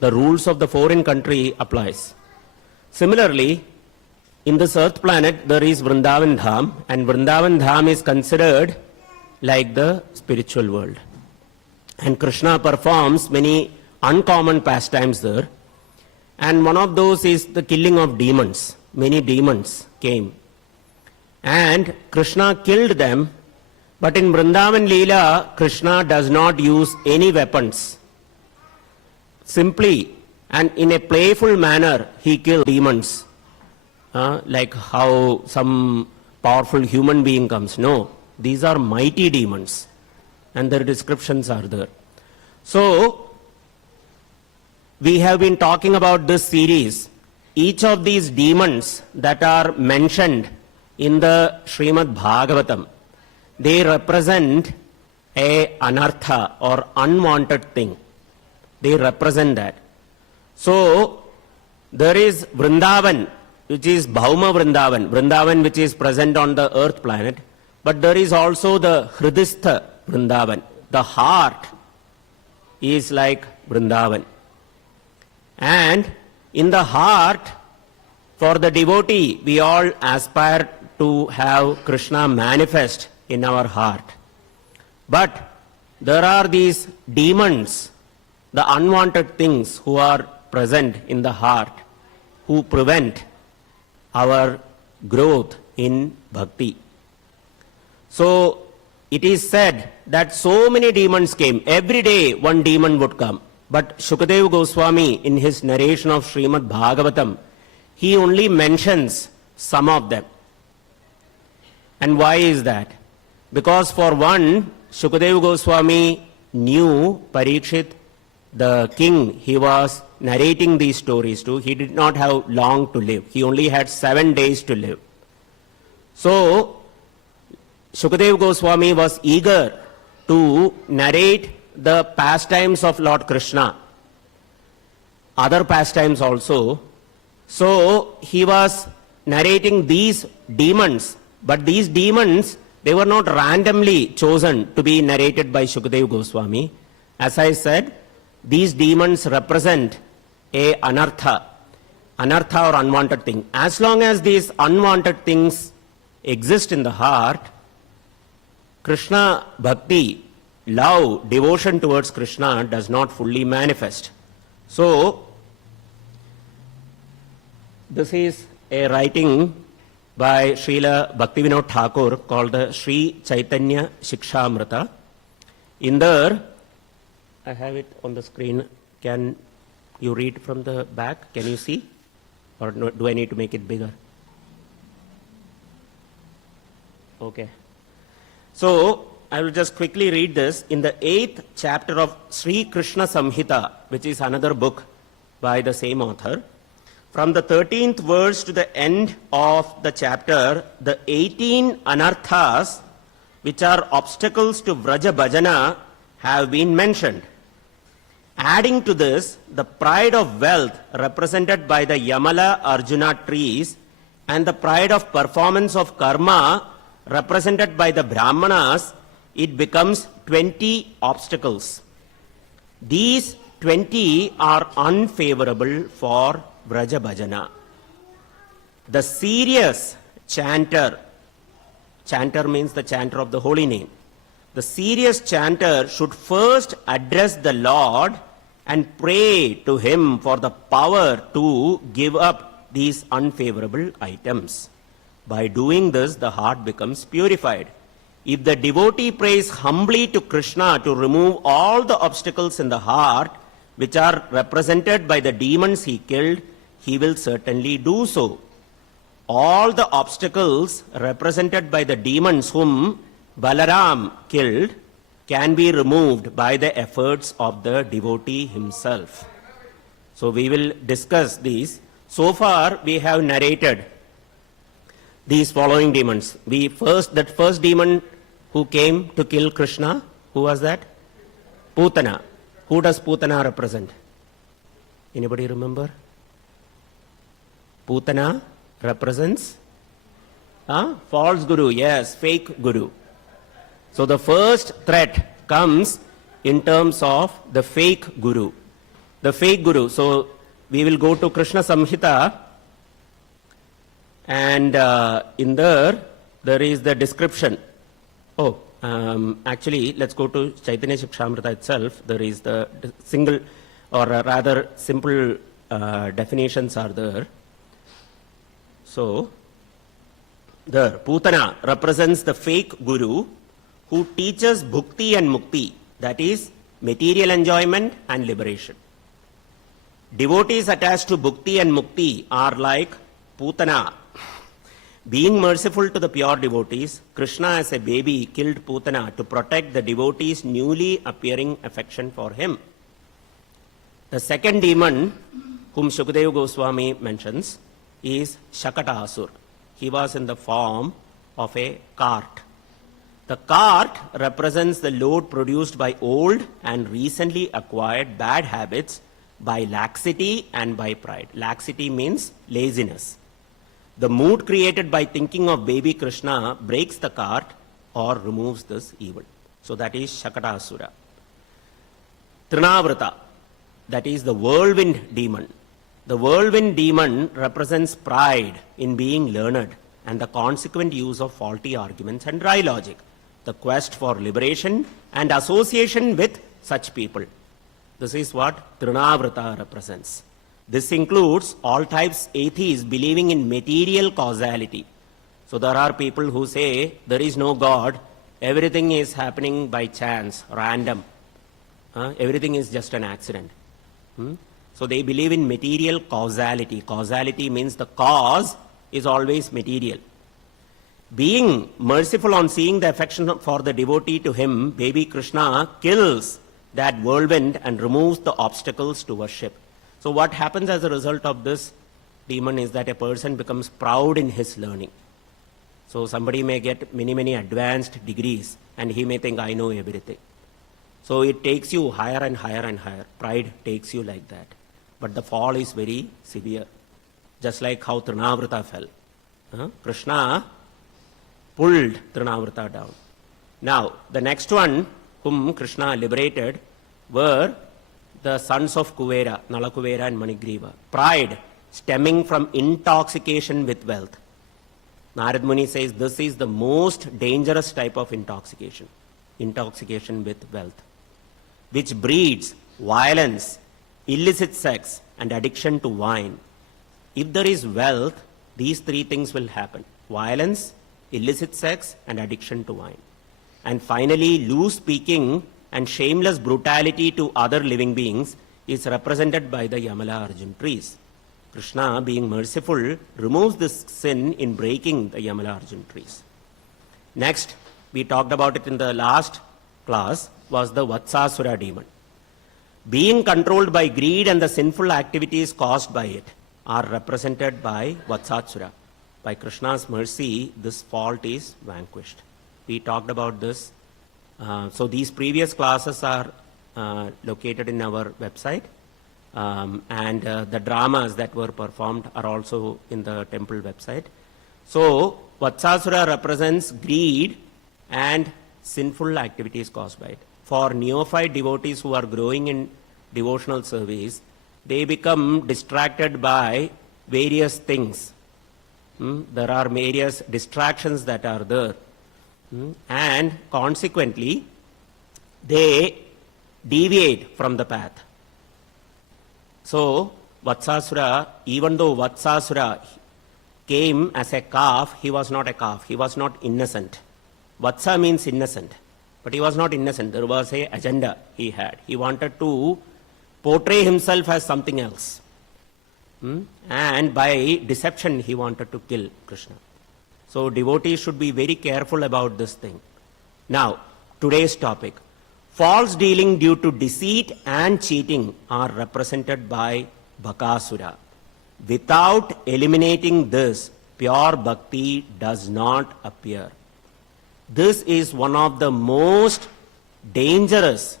The rules of the foreign country applies. Similarly, in this earth planet, there is Vrindavan Dham, and Vrindavan Dham is considered like the spiritual world. And Krishna performs many uncommon pastimes there. And one of those is the killing of demons. Many demons came. And Krishna killed them. But in Vrindavan Leela, Krishna does not use any weapons. Simply and in a playful manner, he kills demons. Like how some powerful human being comes. No, these are mighty demons. And their descriptions are there. So, we have been talking about this series. Each of these demons that are mentioned in the Srimad Bhagavatam, they represent a anartha or unwanted thing. They represent that. So, there is Vrindavan, which is Bhauma Vrindavan, Vrindavan which is present on the earth planet, but there is also the Hridistha Vrindavan. The heart is like Vrindavan. And in the heart, for the devotee, we all aspire to have Krishna manifest in our heart. But there are these demons, the unwanted things who are present in the heart, who prevent our growth in bhakti. So, it is said that so many demons came. Every day one demon would come. But Shukadeva Goswami, in his narration of Srimad Bhagavatam, he only mentions some of them. And why is that? Because for one, Shukadeva Goswami knew Parikshit, the king he was narrating these stories to, he did not have long to live. He only had 7 days to live. So, Shukadeva Goswami was eager to narrate the pastimes of Lord Krishna, other pastimes also. So, he was narrating these demons, but these demons, they were not randomly chosen to be narrated by Shukadeva Goswami. As I said, these demons represent a anartha or unwanted thing. As long as these unwanted things exist in the heart, Krishna bhakti, love, devotion towards Krishna does not fully manifest. So, this is a writing by Srila Bhaktivinoda Thakur called the Sri Chaitanya Shikshamrita. In there, I have it on the screen. Can you read from the back? Can you see? Or do I need to make it bigger? Okay. So, I will just quickly read this. In the 8th chapter of Sri Krishna Samhita, which is another book by the same author, from the 13th verse to the end of the chapter, the 18 anarthas, which are obstacles to Vraja Bhajana, have been mentioned. Adding to this, the pride of wealth represented by the Yamala Arjuna trees and the pride of performance of karma represented by the Brahmanas, it becomes 20 obstacles. These 20 are unfavorable for Vraja Bhajana. The serious chanter means the chanter of the holy name. The serious chanter should first address the Lord and pray to him for the power to give up these unfavorable items. By doing this, the heart becomes purified. If the devotee prays humbly to Krishna to remove all the obstacles in the heart, which are represented by the demons he killed, he will certainly do so. All the obstacles represented by the demons whom Balaram killed can be removed by the efforts of the devotee himself. So we will discuss these. So far we have narrated these following demons. That first demon who came to kill Krishna, who was that? Putana. Who does Putana represent? Anybody remember? Putana represents false guru, yes, fake guru. So the first threat comes in terms of the fake guru. the fake guru. So we will go to Krishna Samhita, and in there is the description. Oh, actually, let's go to Chaitanya Shikshamrita itself. There is the single, or rather simple definitions are there. So, there, Putana represents the fake guru who teaches bhukti and mukti, that is, material enjoyment and liberation. Devotees attached to bhukti and mukti are like Putana. Being merciful to the pure devotees, Krishna as a baby killed Putana to protect the devotees' newly appearing affection for him. The second demon, whom Shukadeva Goswami mentions, is Shakatasura. He was in the form of a cart. The cart represents the load produced by old and recently acquired bad habits by laxity and by pride. Laxity means laziness. The mood created by thinking of baby Krishna breaks the cart or removes this evil. So that is Shakatasura. Trinavrata, that is the whirlwind demon. The whirlwind demon represents pride in being learned and the consequent use of faulty arguments and dry logic, the quest for liberation and association with such people. This is what Trinavrata represents. This includes all types atheists believing in material causality. So there are people who say there is no God, everything is happening by chance, random. Everything is just an accident. So they believe in material causality. Causality means the cause is always material. Being merciful on seeing the affection for the devotee to him, baby Krishna kills that whirlwind and removes the obstacles to worship. So what happens as a result of this demon is that a person becomes proud in his learning. So somebody may get many advanced degrees and he may think, I know everything. So it takes you higher and higher and higher. Pride takes you like that. But the fall is very severe. Just like how Trinavrata fell. Krishna pulled Trinavrata down. Now, the next one whom Krishna liberated were the sons of Kuvera, Nalakuvera and Manigriva. Pride stemming from intoxication with wealth. Narad Muni says this is the most dangerous type of intoxication. Intoxication with wealth, which breeds violence, illicit sex and addiction to wine. If there is wealth, these three things will happen: violence, illicit sex and addiction to wine. And finally, loose speaking and shameless brutality to other living beings is represented by the Yamala Arjun trees. Krishna, being merciful, removes this sin in breaking the Yamala Arjun trees. Next, we talked about it in the last class, was the Vatsasura demon. Being controlled by greed and the sinful activities caused by it are represented by Vatsasura. By Krishna's mercy, this fault is vanquished. We talked about this. So these previous classes are located in our website, and the dramas that were performed are also in the temple website. So Vatsasura represents greed and sinful activities caused by it. For neophyte devotees who are growing in devotional service, they become distracted by various things. There are various distractions that are there. And consequently, they deviate from the path. So, Vatsasura, even though Vatsasura came as a calf, he was not a calf. He was not innocent. Vatsa means innocent. But he was not innocent. There was an agenda he had. He wanted to portray himself as something else. And by deception, he wanted to kill Krishna. So devotees should be very careful about this thing. Now, today's topic. False dealing due to deceit and cheating are represented by Bakasura. Without eliminating this, pure bhakti does not appear. This is one of the most dangerous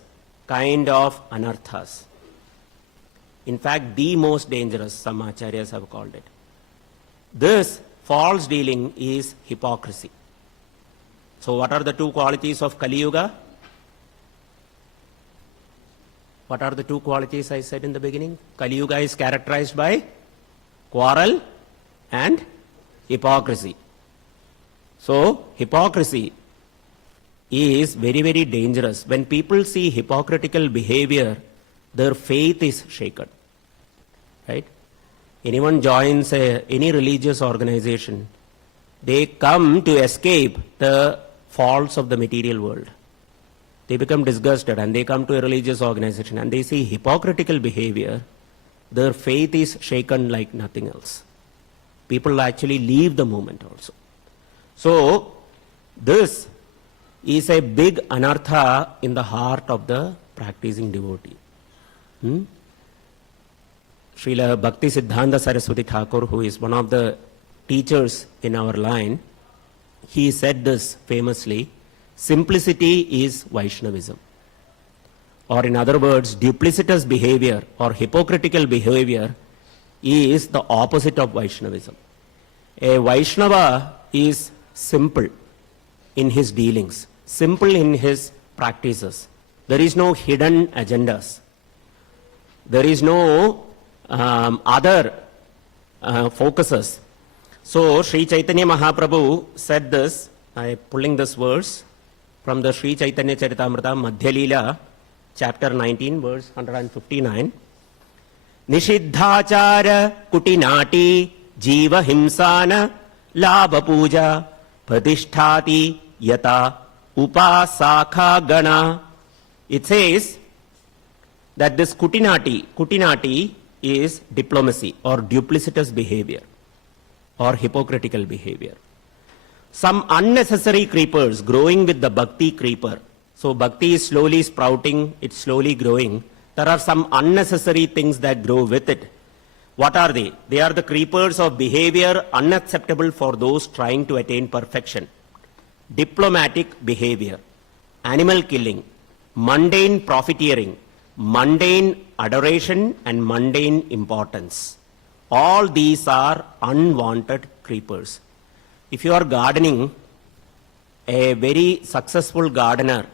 kind of anarthas. In fact, the most dangerous, some acharyas have called it. This false dealing is hypocrisy. So what are the two qualities of Kali Yuga? What are the two qualities I said in the beginning? Kali Yuga is characterized by quarrel and hypocrisy. So, hypocrisy is very, very dangerous. When people see hypocritical behavior, their faith is shaken. Right? Anyone joins any religious organization, they come to escape the faults of the material world. They become disgusted and they come to a religious organization and they see hypocritical behavior, their faith is shaken like nothing else. People actually leave the movement also. So, this is a big anartha in the heart of the practicing devotee. Srila Bhakti Siddhanta Saraswati Thakur, who is one of the teachers in our line, he said this famously: simplicity is Vaishnavism. Or in other words, duplicitous behavior or hypocritical behavior is the opposite of Vaishnavism. A Vaishnava is simple in his dealings, simple in his practices. There is no hidden agendas. There is no other focuses. So, Sri Chaitanya Mahaprabhu said this, I am pulling this verse from the Sri Chaitanya Charitamrita, Madhya Leela, chapter 19, verse 159. Nishiddhachara kutinati jiva himsana labha puja pratisthati yata upasakha gana. It says that this kutinati is diplomacy or duplicitous behavior or hypocritical behavior. Some unnecessary creepers growing with the bhakti creeper. So bhakti is slowly sprouting, it's slowly growing. There are some unnecessary things that grow with it. What are they? They are the creepers of behavior unacceptable for those trying to attain perfection. Diplomatic behavior, animal killing, mundane profiteering, mundane adoration and mundane importance. All these are unwanted creepers. If you are gardening, a very successful gardener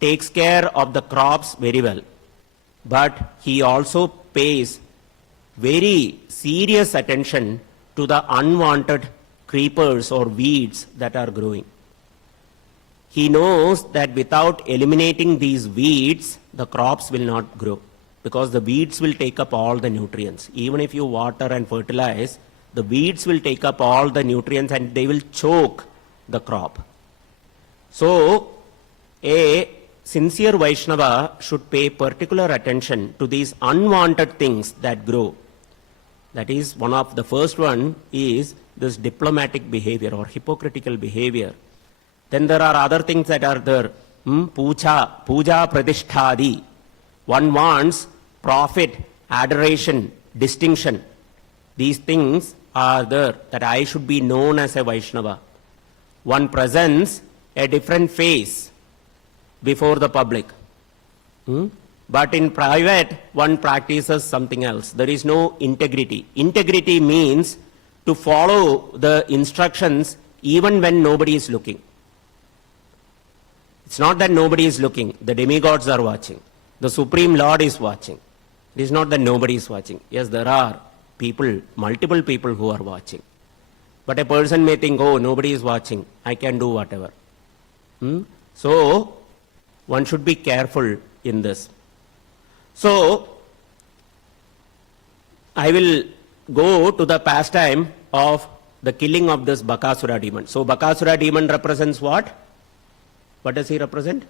takes care of the crops very well, but he also pays very serious attention to the unwanted creepers or weeds that are growing. He knows that without eliminating these weeds, the crops will not grow, because the weeds will take up all the nutrients. Even if you water and fertilize, the weeds will take up all the nutrients and they will choke the crop. So, a sincere Vaishnava should pay particular attention to these unwanted things that grow. That is, one of the first one is this diplomatic behavior or hypocritical behavior. Then there are other things that are there. Puja pratisthadi. One wants profit, adoration, distinction. These things are there, that I should be known as a Vaishnava. One presents a different face before the public. But in private, one practices something else. There is no integrity. Integrity means to follow the instructions even when nobody is looking. It's not that nobody is looking. The demigods are watching. The Supreme Lord is watching. It is not that nobody is watching. Yes, there are people, multiple people who are watching. But a person may think, oh, nobody is watching, I can do whatever. So, one should be careful in this. So, I will go to the pastime of the killing of this Bakasura demon. So, Bakasura demon represents what? What does he represent?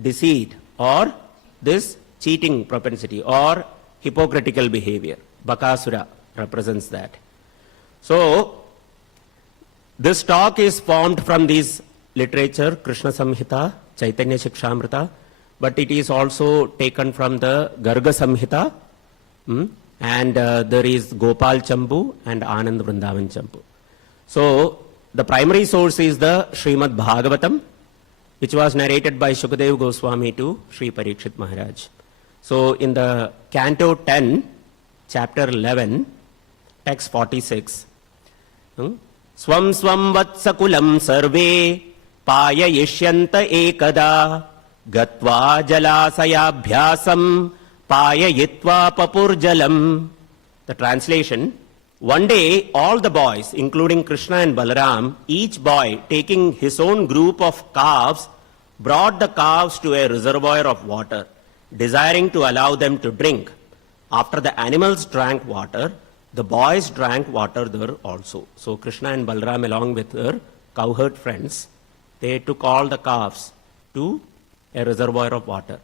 Deceit, or this cheating propensity, or hypocritical behavior. Bakasura represents that. So, this talk is formed from this literature, Krishna Samhita, Chaitanya Shikshamrita, but it is also taken from the Garga Samhita, and there is Gopal Chambu and Anand Vrindavan Chambu. So, the primary source is the Srimad Bhagavatam, which was narrated by Shukadeva Goswami to Sri Parikshit Maharaj. So, in the Canto 10, Chapter 11, Text 46, Swam Swam Vatsakulam Sarve Paya Yishyanta Ekada gatva jalasayabhyasam payayitva papurjalam. The translation: one day all the boys, including Krishna and Balaram, each boy taking his own group of calves, brought the calves to a reservoir of water, desiring to allow them to drink. After the animals drank water, the boys drank water there also. So Krishna and Balaram, along with their cowherd friends, they took all the calves to a reservoir of water.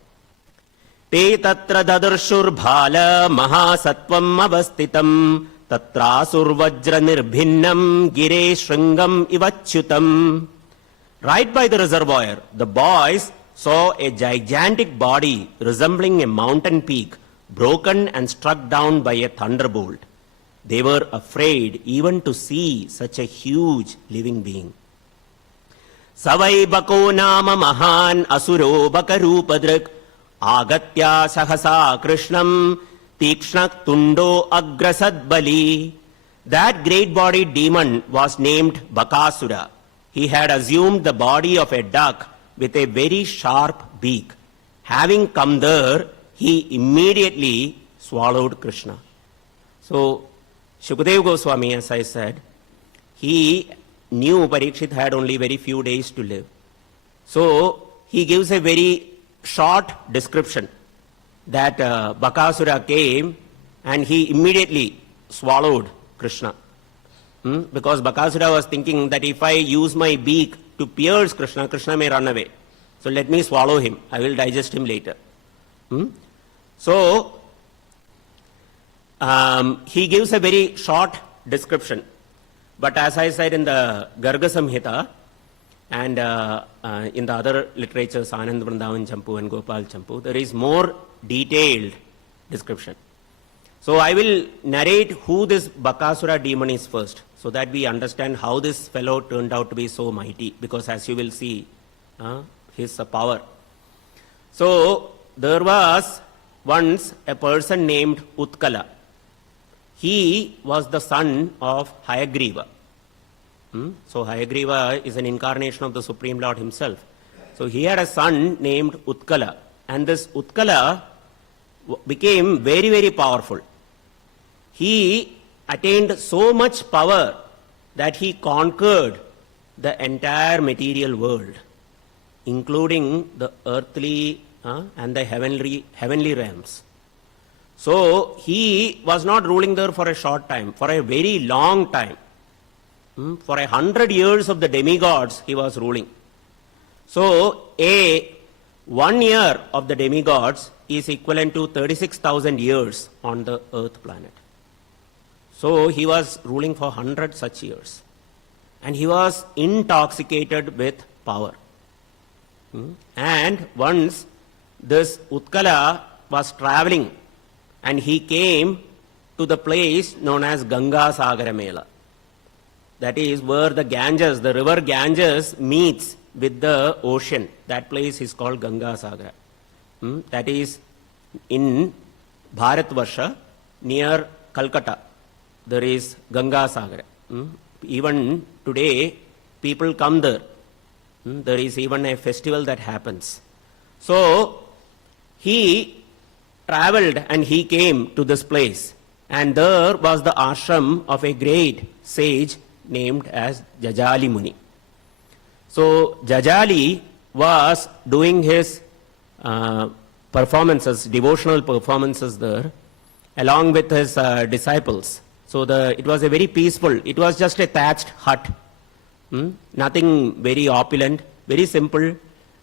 Te tatra dadarshur bhala mahasatvam avastitam tatrasur vajra nirbhinnam gire shringam ivachyutam. Right by the reservoir, the boys saw a gigantic body resembling a mountain peak, broken and struck down by a thunderbolt. They were afraid even to see such a huge living being. Savai bako nama mahan asuro bakarupadrak agatya sahasa krishnam tikshnak tundo agrasad bali. That great bodied demon was named Bakasura. He had assumed the body of a duck with a very sharp beak. Having come there, he immediately swallowed Krishna. So, Shukadeva Goswami, as I said, he knew Parikshit had only very few days to live. So, he gives a very short description that Bakasura came and he immediately swallowed Krishna. Because Bakasura was thinking that if I use my beak to pierce Krishna, Krishna may run away. So let me swallow him. I will digest him later. So, he gives a very short description. But as I said in the Garga Samhita and in the other literatures, Anand Vrindavan Champu and Gopal Champu, there is more detailed description. So I will narrate who this Bakasura demon is first, so that we understand how this fellow turned out to be so mighty, because as you will see, his power. So there was once a person named Utkala. He was the son of Hayagriva. So Hayagriva is an incarnation of the Supreme Lord himself. So he had a son named Utkala, and this Utkala became very, very powerful. He attained so much power that he conquered the entire material world, including the earthly and the heavenly realms. So he was not ruling there for a short time, for a very long time. For 100 years of the demigods he was ruling. So 1 year of the demigods is equivalent to 36,000 years on the earth planet. So he was ruling for 100 such years. And he was intoxicated with power. And once this Utkala was traveling and he came to the place known as Ganga Sagara Mela. That is where the Ganges, the river Ganges meets with the ocean. That place is called Ganga Sagara. That is in Bharatvarsha near Calcutta. There is Ganga Sagara. Even today people come there. There is even a festival that happens. So he traveled and he came to this place, and there was the ashram of a great sage named as Jajali Muni. So Jajali was doing his performances, devotional performances there, along with his disciples. So it was a very peaceful, it was just a thatched hut. Nothing very opulent, very simple.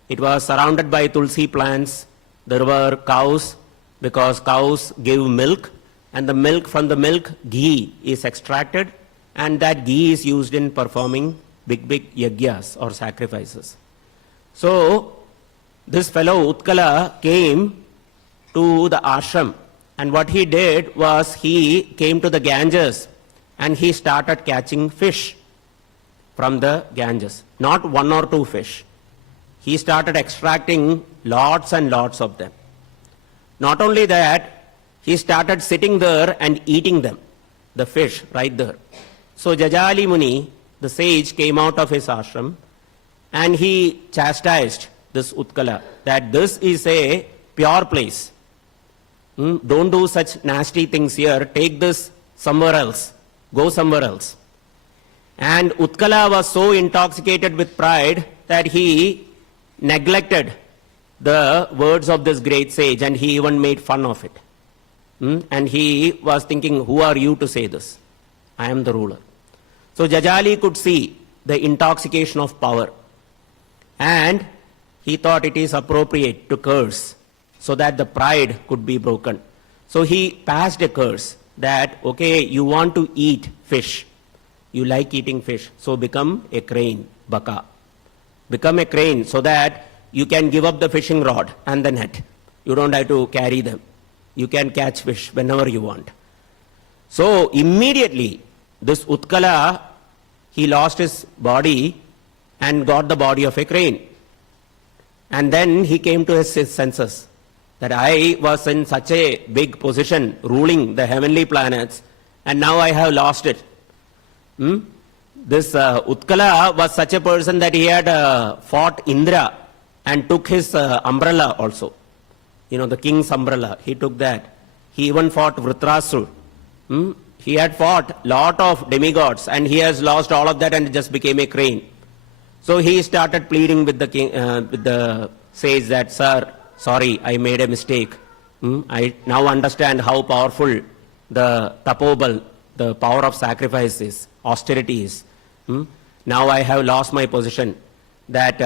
It was surrounded by tulsi plants. There were cows, because cows give milk, and the milk, from the milk, ghee is extracted, and that ghee is used in performing big yagyas or sacrifices. So this fellow Utkala came to the ashram, and what he did was he came to the Ganges and he started catching fish from the Ganges. Not one or two fish. He started extracting lots and lots of them. Not only that, he started sitting there and eating them, the fish right there. So Jajali Muni, the sage, came out of his ashram and he chastised this Utkala, that this is a pure place. Don't do such nasty things here. Take this somewhere else. Go somewhere else. And Utkala was so intoxicated with pride that he neglected the words of this great sage, and he even made fun of it. And he was thinking, who are you to say this? I am the ruler. So Jajali could see the intoxication of power, and he thought it is appropriate to curse so that the pride could be broken. So he passed a curse that, okay, you want to eat fish. You like eating fish, so become a crane, Baka. Become a crane so that you can give up the fishing rod and the net. You don't have to carry them. You can catch fish whenever you want. So immediately, this Utkala, he lost his body and got the body of a crane. And then he came to his senses that I was in such a big position ruling the heavenly planets, and now I have lost it. This Utkala was such a person that he had fought Indra and took his umbrella also. You know, the king's umbrella, he took that. He even fought Vritrasur. He had fought lot of demigods, and he has lost all of that and just became a crane. So he started pleading with the king, with the sage that, sir, sorry, I made a mistake. I now understand how powerful the tapobal, the power of sacrifice is, austerity is. Now I have lost my position. That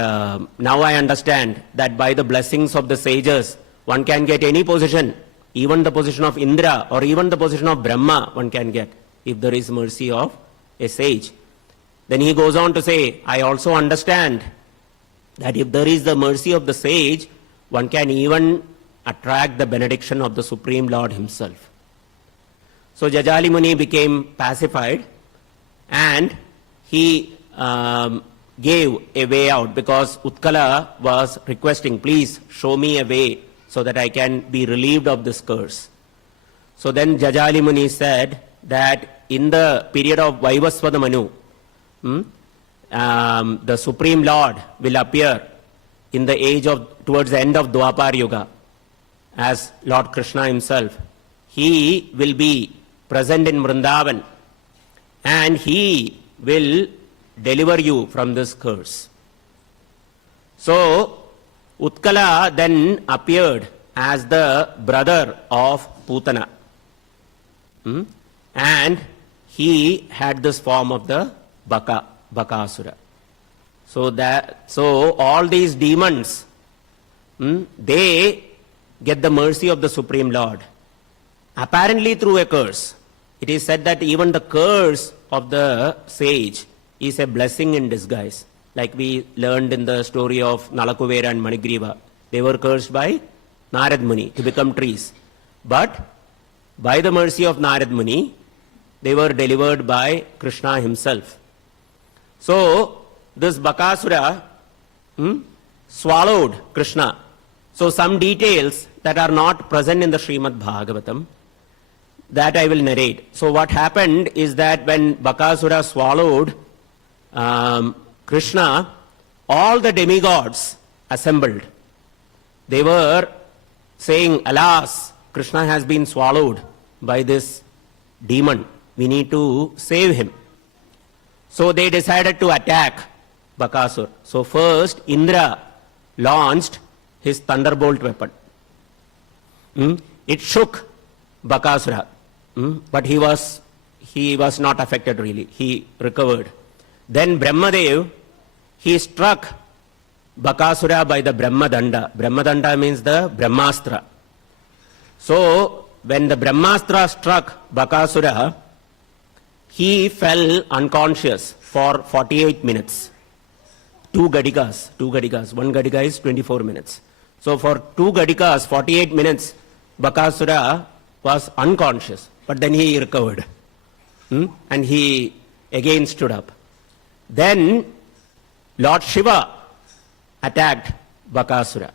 now I understand that by the blessings of the sages, one can get any position, even the position of Indra or even the position of Brahma one can get if there is mercy of a sage. Then he goes on to say, I also understand that if there is the mercy of the sage, one can even attract the benediction of the Supreme Lord himself. So Jajali Muni became pacified, and he gave a way out, because Utkala was requesting, please show me a way so that I can be relieved of this curse. So then Jajali Muni said that in the period of Vaivasvata Manu, the Supreme Lord will appear in the age of, towards the end of Dwapar Yuga, as Lord Krishna himself. He will be present in Vrindavan, and he will deliver you from this curse. So Utkala then appeared as the brother of Putana, and he had this form of the Bakasura. So all these demons, they get the mercy of the Supreme Lord, apparently through a curse. It is said that even the curse of the sage is a blessing in disguise. Like we learned in the story of Nalakuvera and Manigriva. They were cursed by Narad Muni to become trees. But by the mercy of Narad Muni, they were delivered by Krishna himself. So this Bakasura swallowed Krishna. So some details that are not present in the Srimad Bhagavatam, that I will narrate. So what happened is that when Bakasura swallowed Krishna, all the demigods assembled. They were saying, alas, Krishna has been swallowed by this demon. We need to save him. So they decided to attack Bakasura. So first Indra launched his thunderbolt weapon. It shook Bakasura, but he was not affected really. He recovered. Then Brahmadev, he struck Bakasura by the Brahmadanda. Brahmadanda means the Brahmastra. So when the Brahmastra struck Bakasura, he fell unconscious for 48 minutes. Two gadikas. One gadika is 24 minutes. So for 2 gadikas, 48 minutes, Bakasura was unconscious. But then he recovered. And he again stood up. Then Lord Shiva attacked Bakasura.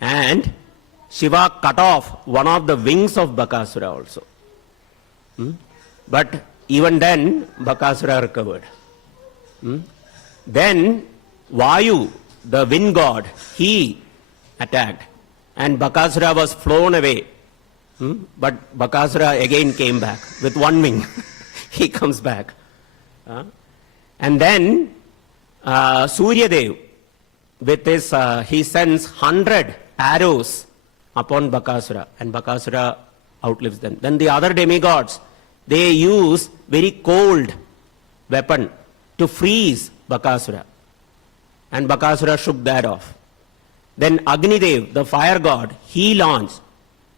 And Shiva cut off one of the wings of Bakasura also. But even then, Bakasura recovered. Then Vayu the wind god, he attacked. And Bakasura was flown away. But Bakasura again came back with one wing. He comes back. And then Suryadev, with his, he sends 100 arrows upon Bakasura, and Bakasura outlives them. Then the other demigods, they use very cold weapon to freeze Bakasura, and Bakasura shook that off. Then Agnidev, the fire god, he launched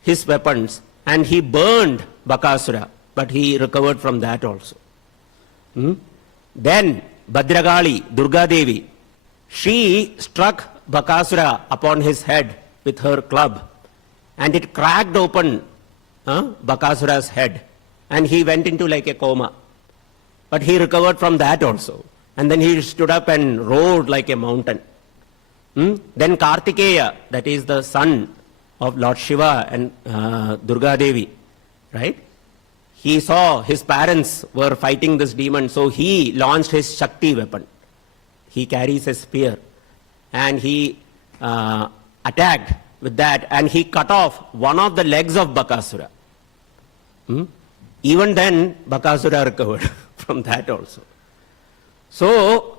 his weapons and he burned Bakasura, but he recovered from that also. Then Bhadragali, Durga Devi, she struck Bakasura upon his head with her club, and it cracked open Bakasura's head, and he went into like a coma. But he recovered from that also. And then he stood up and roared like a mountain. Then Kartikeya, that is the son of Lord Shiva and Durga Devi, right? He saw his parents were fighting this demon, so he launched his Shakti weapon. He carries a spear, and he attacked with that, and he cut off one of the legs of Bakasura. Even then, Bakasura recovered from that also. So,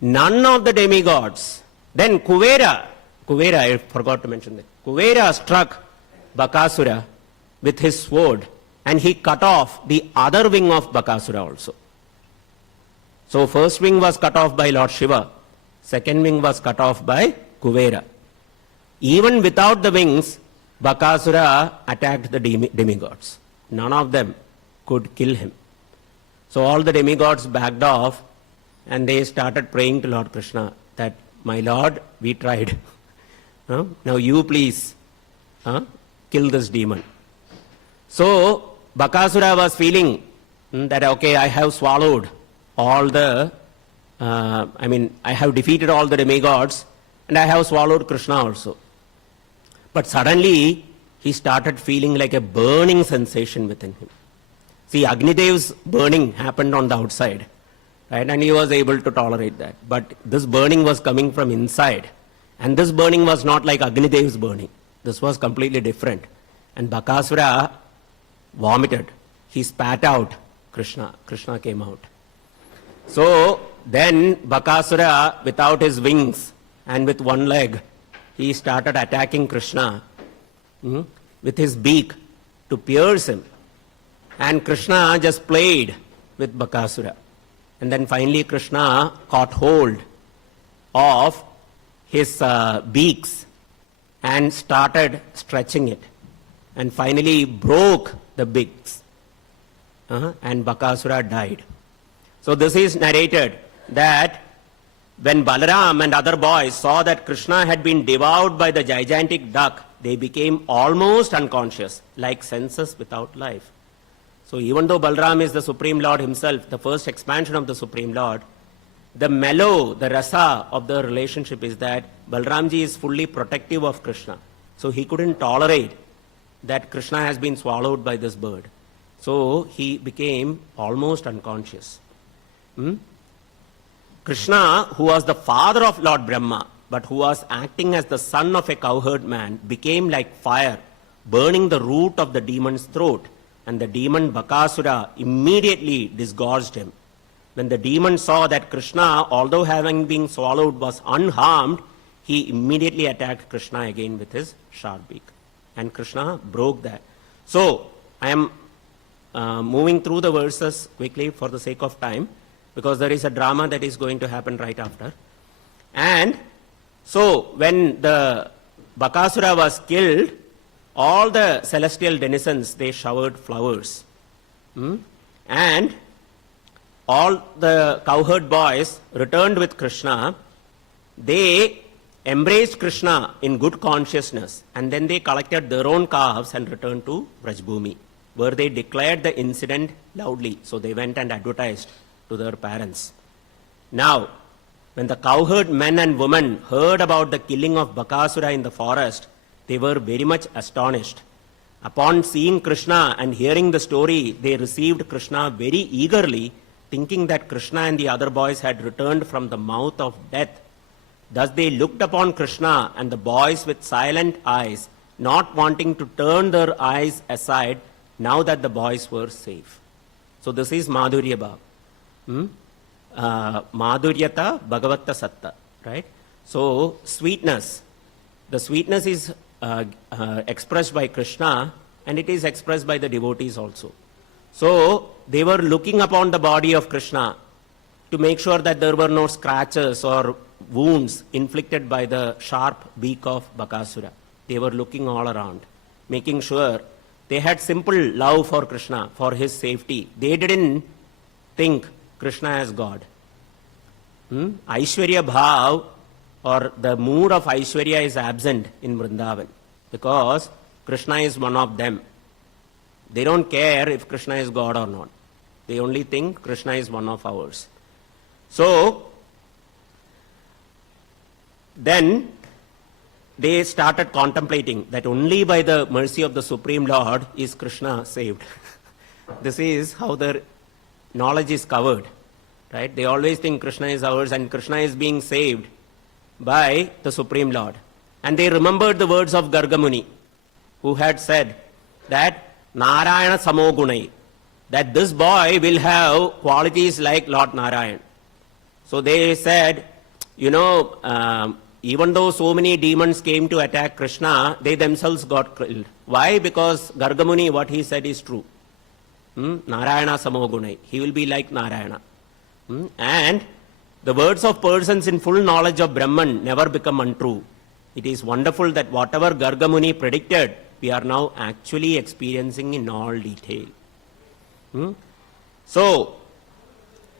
none of the demigods. Then Kuvera, I forgot to mention that. Kuvera struck Bakasura with his sword, and he cut off the other wing of Bakasura also. So first wing was cut off by Lord Shiva, second wing was cut off by Kuvera. Even without the wings, Bakasura attacked the demigods. None of them could kill him. So all the demigods backed off, and they started praying to Lord Krishna that, my Lord, we tried. Now you please kill this demon. So Bakasura was feeling that, okay, I have swallowed all the, I have defeated all the demigods, and I have swallowed Krishna also. But suddenly, he started feeling like a burning sensation within him. See, Agnidev's burning happened on the outside, right? And he was able to tolerate that. But this burning was coming from inside. And this burning was not like Agnidev's burning. This was completely different. And Bakasura vomited. He spat out Krishna. Krishna came out. So then Bakasura, without his wings and with one leg, he started attacking Krishna with his beak to pierce him. And Krishna just played with Bakasura. And then finally Krishna caught hold of his beaks and started stretching it. And finally broke the beaks. And Bakasura died. So this is narrated that when Balaram and other boys saw that Krishna had been devoured by the gigantic duck, they became almost unconscious, like senses without life. So even though Balaram is the Supreme Lord himself, the first expansion of the Supreme Lord, the mellow, the rasa of the relationship is that Balaramji is fully protective of Krishna. So he couldn't tolerate that Krishna has been swallowed by this bird. So he became almost unconscious. Krishna, who was the father of Lord Brahma, but who was acting as the son of a cowherd man, became like fire, burning the root of the demon's throat. And the demon Bakasura immediately disgorged him. When the demon saw that Krishna, although having been swallowed, was unharmed, he immediately attacked Krishna again with his sharp beak. And Krishna broke that. So, I am moving through the verses quickly for the sake of time, because there is a drama that is going to happen right after. And so, when the Bakasura was killed, all the celestial denizens, they showered flowers. And all the cowherd boys returned with Krishna. They embraced Krishna in good consciousness, and then they collected their own calves and returned to Vrajbhumi, where they declared the incident loudly. So they went and advertised to their parents. Now, when the cowherd men and women heard about the killing of Bakasura in the forest, they were very much astonished. Upon seeing Krishna and hearing the story, they received Krishna very eagerly, thinking that Krishna and the other boys had returned from the mouth of death. Thus they looked upon Krishna and the boys with silent eyes, not wanting to turn their eyes aside now that the boys were safe. So this is Madhurya Bhav. Madhuryata Bhagavatta Satta, right? So sweetness. The sweetness is expressed by Krishna and it is expressed by the devotees also. So they were looking upon the body of Krishna to make sure that there were no scratches or wounds inflicted by the sharp beak of Bakasura. They were looking all around, making sure they had simple love for Krishna, for his safety. They didn't think Krishna as God. Aishwarya Bhav, or the mood of Aishwarya, is absent in Vrindavan because Krishna is one of them. They don't care if Krishna is God or not. They only think Krishna is one of ours. So, then they started contemplating that only by the mercy of the Supreme Lord is Krishna saved. This is how their knowledge is covered, right? They always think Krishna is ours and Krishna is being saved by the Supreme Lord. And they remembered the words of Garga Muni, who had said that Narayana Samogunai, that this boy will have qualities like Lord Narayan. So they said, even though so many demons came to attack Krishna, they themselves got killed. Why? Because Garga Muni, what he said is true. Narayana Samogunai. He will be like Narayana. And the words of persons in full knowledge of Brahman never become untrue. It is wonderful that whatever Garga Muni predicted, we are now actually experiencing in all detail. So,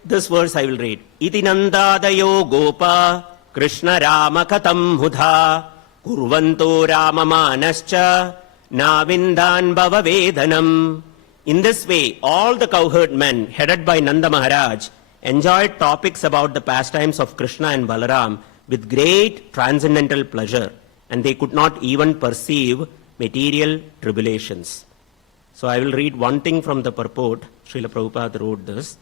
this verse I will read. Iti nandadayo gopa Krishna Rama katam hudha kurvanto Rama manascha navindan bhava vedanam. In this way, all the cowherd men headed by Nanda Maharaj enjoyed topics about the pastimes of Krishna and Balaram with great transcendental pleasure, and they could not even perceive material tribulations. So I will read one thing from the purport. Srila Prabhupada wrote this,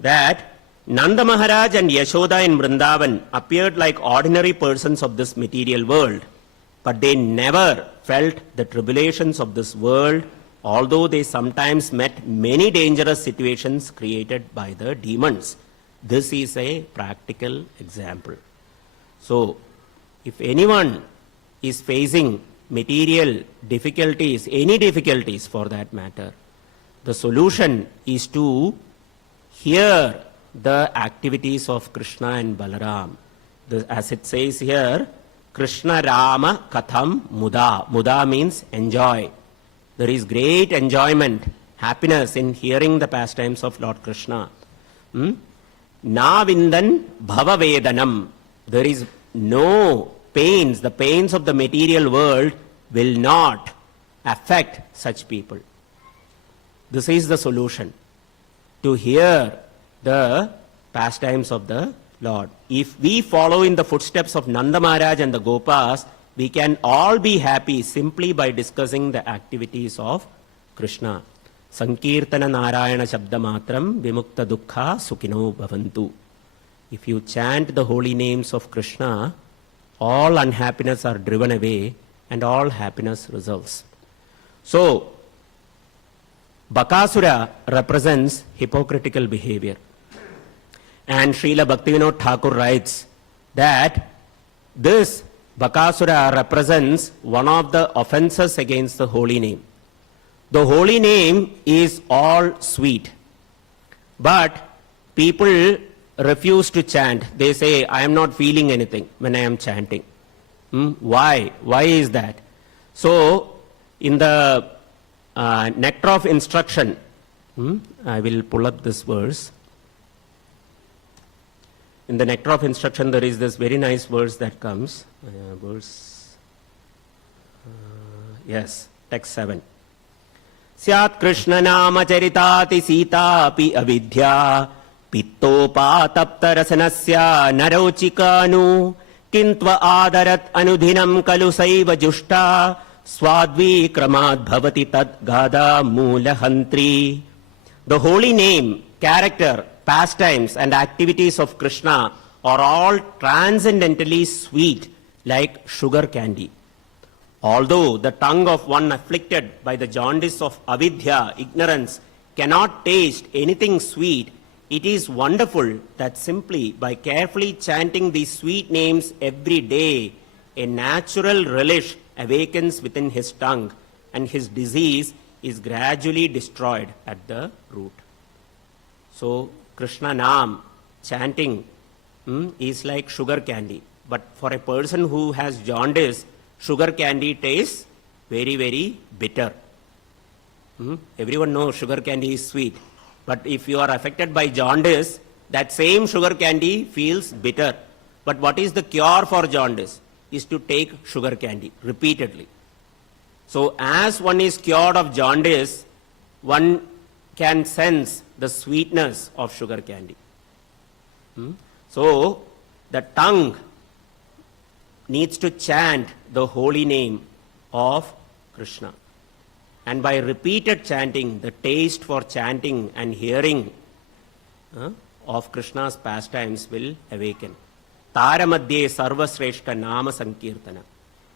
that Nanda Maharaj and Yashoda in Vrindavan appeared like ordinary persons of this material world, but they never felt the tribulations of this world, although they sometimes met many dangerous situations created by the demons. This is a practical example. So, if anyone is facing material difficulties, any difficulties for that matter, the solution is to hear the activities of Krishna and Balaram. As it says here, Krishna Rama Katham Muda. Muda means enjoy. There is great enjoyment, happiness in hearing the pastimes of Lord Krishna. Navindan Bhava Vedanam. There is no pains. The pains of the material world will not affect such people. This is the solution. To hear the pastimes of the Lord. If we follow in the footsteps of Nanda Maharaj and the Gopas, we can all be happy simply by discussing the activities of Krishna. Sankirtana Narayana Shabda Matram Vimukta Dukkha Sukhino Bhavantu. If you chant the holy names of Krishna, all unhappiness are driven away and all happiness results. So, Bakasura represents hypocritical behavior. And Srila Bhaktivinoda Thakur writes that this Bakasura represents one of the offenses against the holy name. The holy name is all sweet, but people refuse to chant. They say, I am not feeling anything when I am chanting. Why? Why is that? So, in the Nectar of Instruction, I will pull up this verse. In the Nectar of Instruction, there is this very nice verse that comes. Text 7. Syat Krishna Nama Charitati Sita Pi Avidya Pittopatapta Rasanasya Narochikanu Kintva Adarat Anudhinam Kalu Saiva Jushta Swadvi Kramad Bhavati Tad Gada Mula Hantri. The holy name, character, pastimes and activities of Krishna are all transcendently sweet like sugar candy. Although the tongue of one afflicted by the jaundice of avidya, ignorance, cannot taste anything sweet, it is wonderful that simply by carefully chanting these sweet names every day, a natural relish awakens within his tongue and his disease is gradually destroyed at the root. So, Krishna Nam, chanting, is like sugar candy. But for a person who has jaundice, sugar candy tastes very, very bitter. Everyone knows sugar candy is sweet. But if you are affected by jaundice, that same sugar candy feels bitter. But what is the cure for jaundice? Is to take sugar candy repeatedly. So as one is cured of jaundice, one can sense the sweetness of sugar candy. So the tongue needs to chant the holy name of Krishna. And by repeated chanting, the taste for chanting and hearing of Krishna's pastimes will awaken. Taramadhye sarvasreshta nama sankirtana.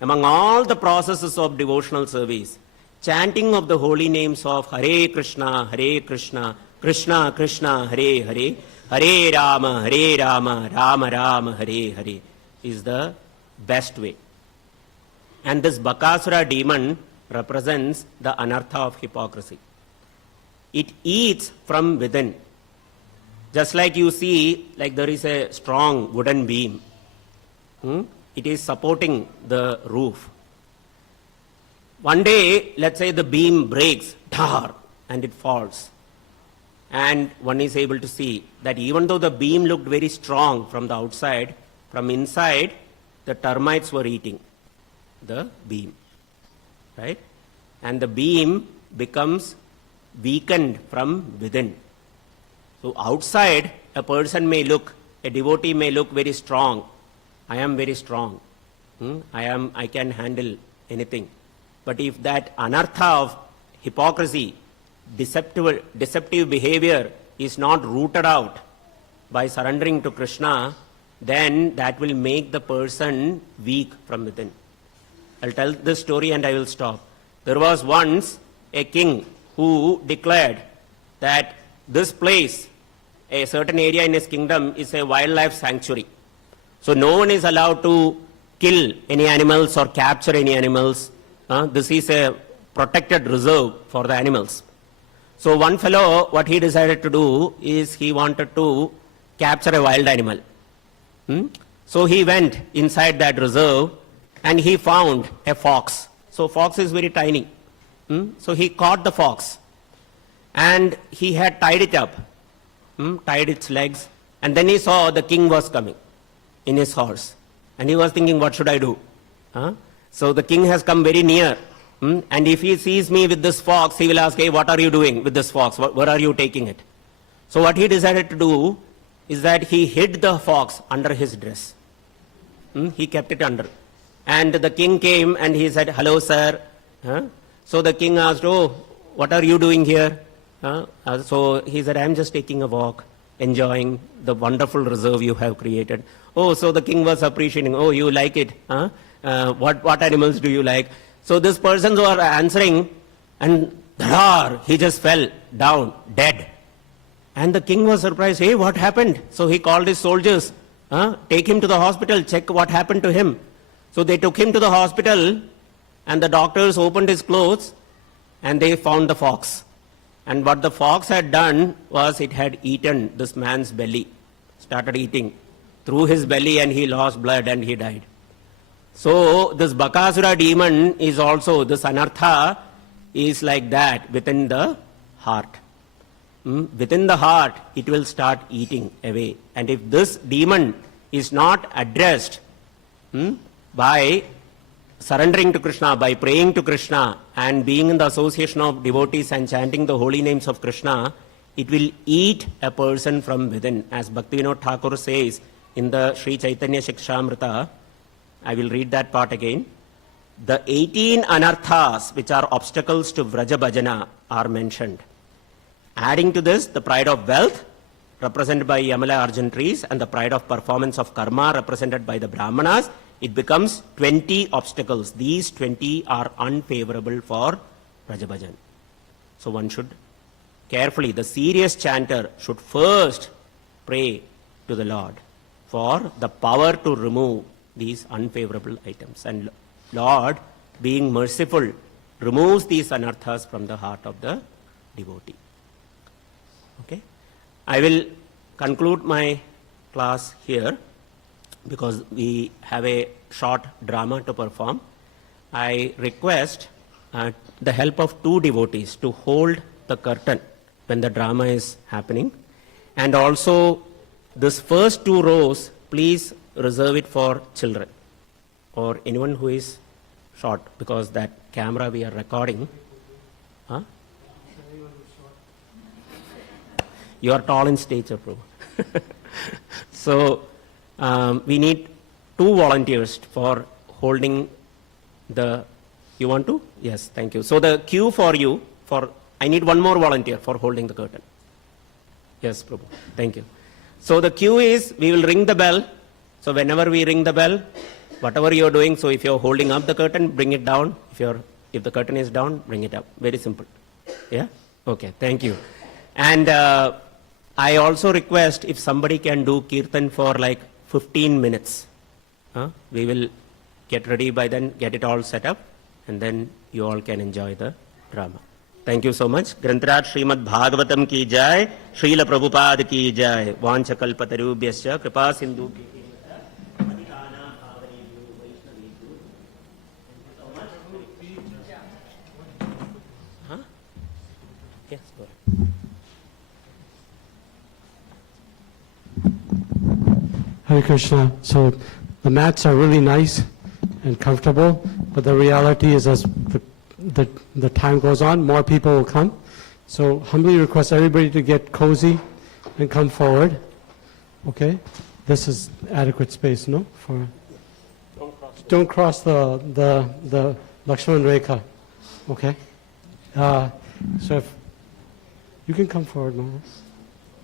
Among all the processes of devotional service, chanting of the holy names of Hare Krishna, Krishna Krishna, Hare Hare, Hare Rama, Rama Rama, Hare Hare is the best way. And this Bakasura demon represents the anartha of hypocrisy. It eats from within. Just like you see, like there is a strong wooden beam. It is supporting the roof. One day, let's say the beam breaks, and it falls. And one is able to see that even though the beam looked very strong from the outside, from inside, the termites were eating the beam. Right? And the beam becomes weakened from within. So outside, a person may look, a devotee may look very strong. I am very strong. I can handle anything. But if that anartha of hypocrisy, deceptive behavior is not rooted out by surrendering to Krishna, then that will make the person weak from within. I'll tell this story and I will stop. There was once a king who declared that this place, a certain area in his kingdom, is a wildlife sanctuary. So no one is allowed to kill any animals or capture any animals. This is a protected reserve for the animals. So one fellow, what he decided to do is he wanted to capture a wild animal. So he went inside that reserve and he found a fox. So fox is very tiny. So he caught the fox and he had tied it up, tied its legs, and then he saw the king was coming in his horse. And he was thinking, what should I do? So the king has come very near. And if he sees me with this fox, he will ask, hey, what are you doing with this fox? Where are you taking it? So what he decided to do is that he hid the fox under his dress. He kept it under. And the king came and he said, hello, sir. So the king asked, oh, what are you doing here? So he said, I'm just taking a walk, enjoying the wonderful reserve you have created. Oh, so the king was appreciating. Oh, you like it? What animals do you like? So this person was answering, and he just fell down, dead. And the king was surprised. Hey, what happened? So he called his soldiers. Take him to the hospital, check what happened to him. So they took him to the hospital, and the doctors opened his clothes, and they found the fox. And what the fox had done was it had eaten this man's belly, started eating through his belly, and he lost blood and he died. So this Bakasura demon is also, this anartha is like that within the heart. Within the heart, it will start eating away. And if this demon is not addressed by surrendering to Krishna, by praying to Krishna and being in the association of devotees and chanting the holy names of Krishna, it will eat a person from within. As Bhaktivinoda Thakur says in the Sri Chaitanya Shikshamrita, I will read that part again. The 18 anarthas which are obstacles to Vraja Bhajana are mentioned. Adding to this, the pride of wealth represented by Yamala Arjun trees, and the pride of performance of karma represented by the Brahmanas, it becomes 20 obstacles. These 20 are unfavorable for Rajabhajan. So one should carefully, the serious chanter should first pray to the Lord for the power to remove these unfavorable items. And Lord, being merciful, removes these anarthas from the heart of the devotee. Okay? I will conclude my class here because we have a short drama to perform. I request the help of two devotees to hold the curtain when the drama is happening. And also, this first 2 rows, please reserve it for children or anyone who is short, because that camera we are recording. Huh? You are tall in stature, Prabhu. So, we need 2 volunteers for holding the, you want to? Yes, thank you. So the queue for you, I need 1 more volunteer for holding the curtain. Yes, Prabhu, thank you. So the queue is, we will ring the bell. So whenever we ring the bell, whatever you are doing, so if you are holding up the curtain, bring it down. If the curtain is down, bring it up. Very simple. Yeah? Okay, thank you. And I also request if somebody can do kirtan for like 15 minutes. We will get ready by then, get it all set up, and then you all can enjoy the drama. Thank you so much. Grantaraj Srimad Bhagavatam ki jai, Srila Prabhupada ki jai, Vancha Kalpatarubhyascha, Kripa Sindhu. Yes, go ahead. Hare Krishna. So the mats are really nice and comfortable, but the reality is as the time goes on, more people will come. So humbly request everybody to get cozy and come forward. Okay? This is adequate space, no? Don't cross the Lakshman Rekha. Okay? So if you can come forward, Mama.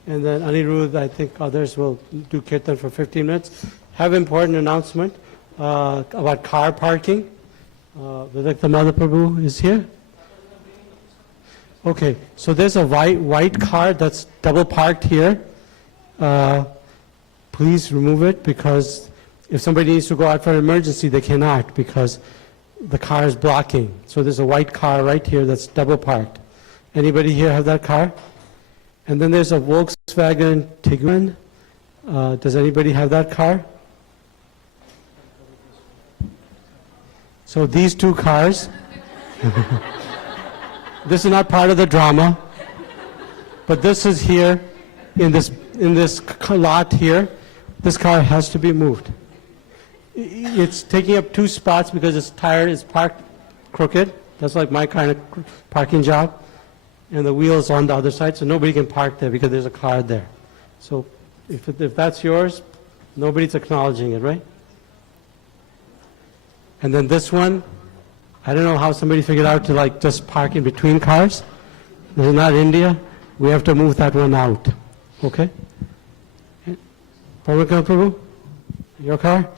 And then Anirudh, I think others will do kirtan for 15 minutes. Have important announcement about car parking. Vidakta Madhaprabhu is here. Okay, so there's a white car that's double parked here. Please remove it, because if somebody needs to go out for an emergency, they cannot because the car is blocking. So there's a white car right here that's double parked. Anybody here have that car? And then there's a Volkswagen Tiguan. Does anybody have that car? So these 2 cars, this is not part of the drama, but this is here in this lot here. This car has to be moved. It's taking up 2 spots because its tire is parked crooked. That's like my kind of parking job. And the wheel is on the other side, so nobody can park there because there's a car there. So if that's yours, nobody's acknowledging it, right? And then this one, I don't know how somebody figured out to like just park in between cars. This is not India. We have to move that one out. Okay? Paramaka Prabhu, your car?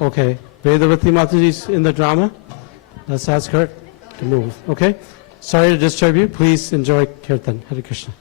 Okay. Vedavati Mataji's in the drama. Let's ask her to move. Okay? Sorry to disturb you. Please enjoy Kirtan. Hare Krishna.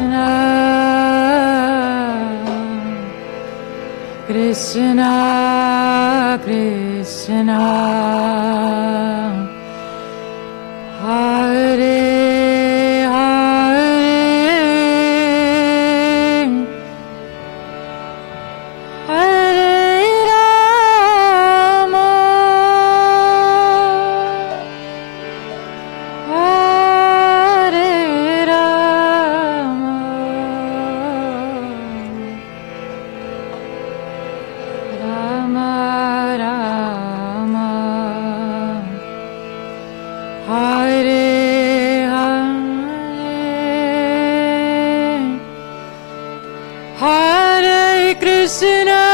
Krishna, Krishna, Krishna, Hare Hare, Hare Rama, Hare Rama, Rama Rama, Hare Hare, Hare Krishna,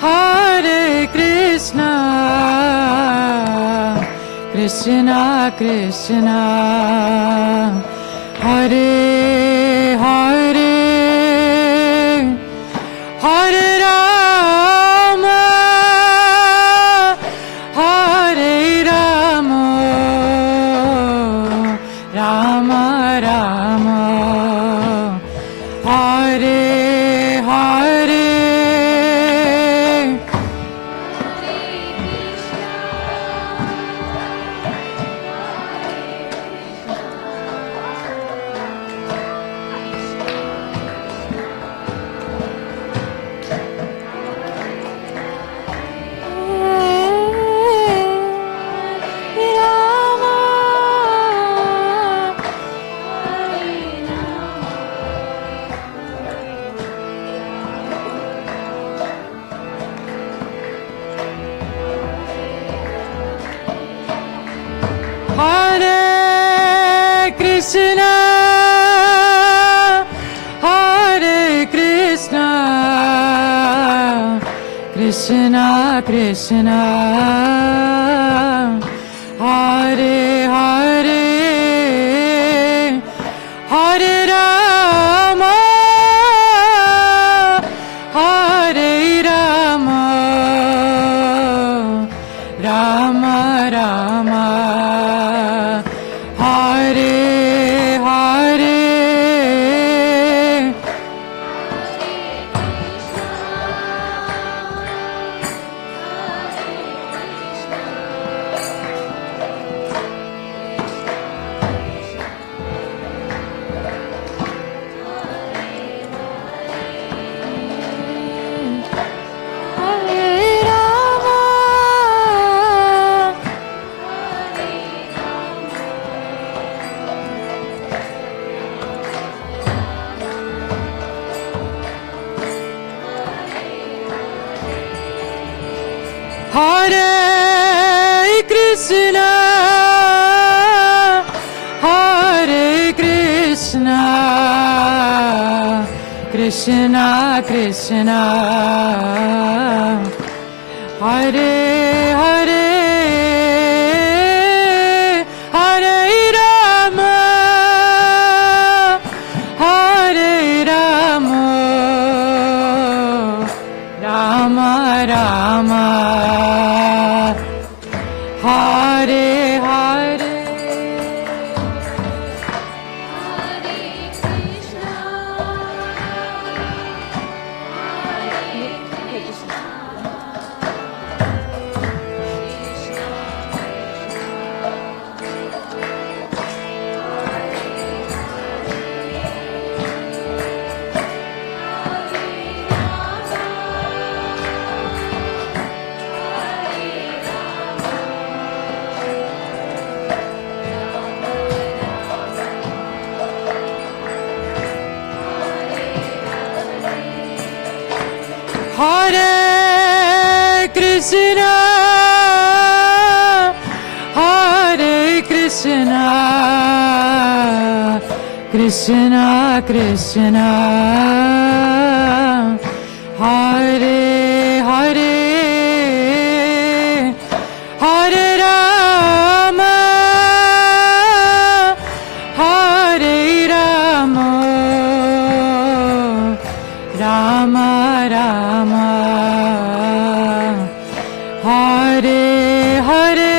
Hare Krishna, Krishna Krishna, Hare Hare, Hare Rama, Hare Rama, Rama Rama, Hare Hare, Hare Krishna, Hare Krishna, Krishna Krishna, Hare Hare, Hare Rama, Hare Rama, Rama Rama, Hare Hare, Hare Rama, Hare Krishna, Hare Krishna, Krishna Krishna, Hare Hare, Hare Rama, Hare Rama, Rama Rama, Hare Hare, Hare Krishna, Hare Krishna, Krishna Krishna, Hare Hare, Hare Rama, Hare Rama, Rama Rama, Hare Hare,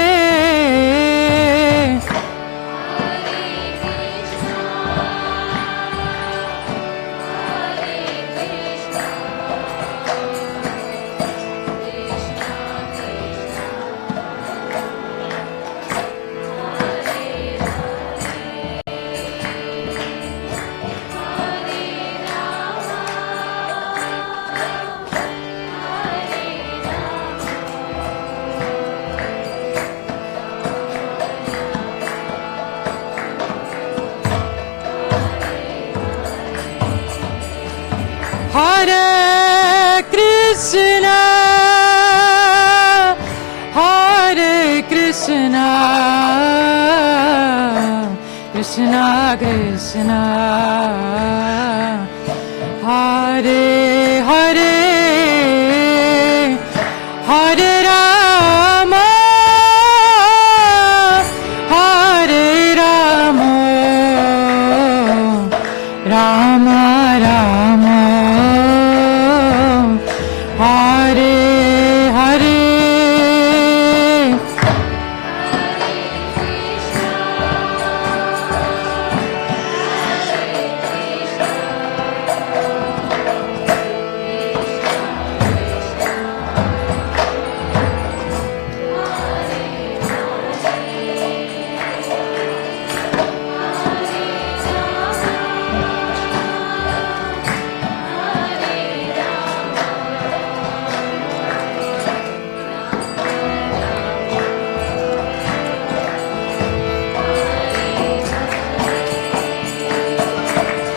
Krishna Krishna Hare Hare Hare Rama Hare Rama Rama Rama Hare Hare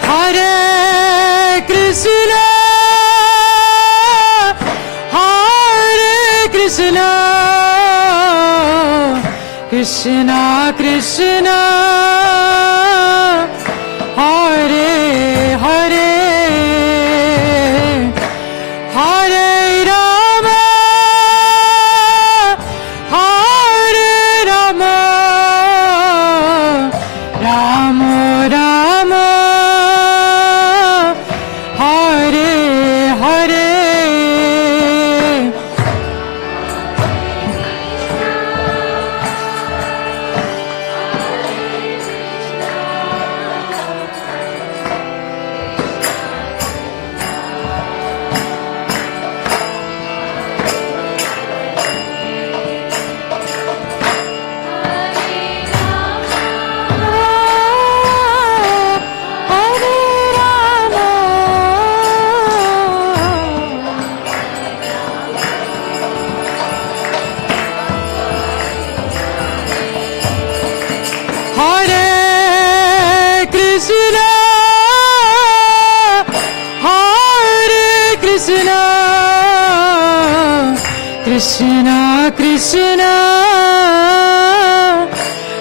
Hare Krishna, Hare Krishna, Krishna Krishna, Hare Hare, Hare Rama, Hare Rama, Rama Rama. Hare Hare Hare Krishna, Hare Krishna, Krishna Krishna,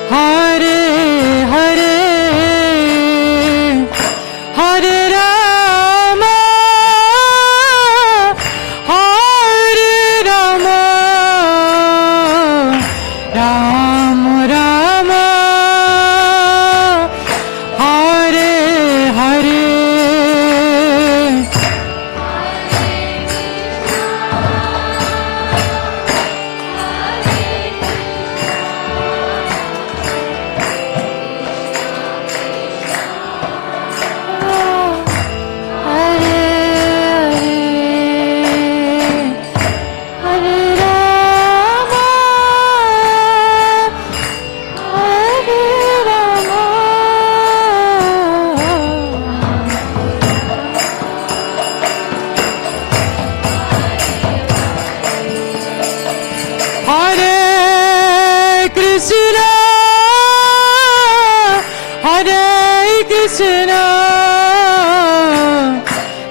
Hare Hare, Hare Rama, Hare Rama, Rama Rama. Hare Hare Hare Krishna, Hare Krishna,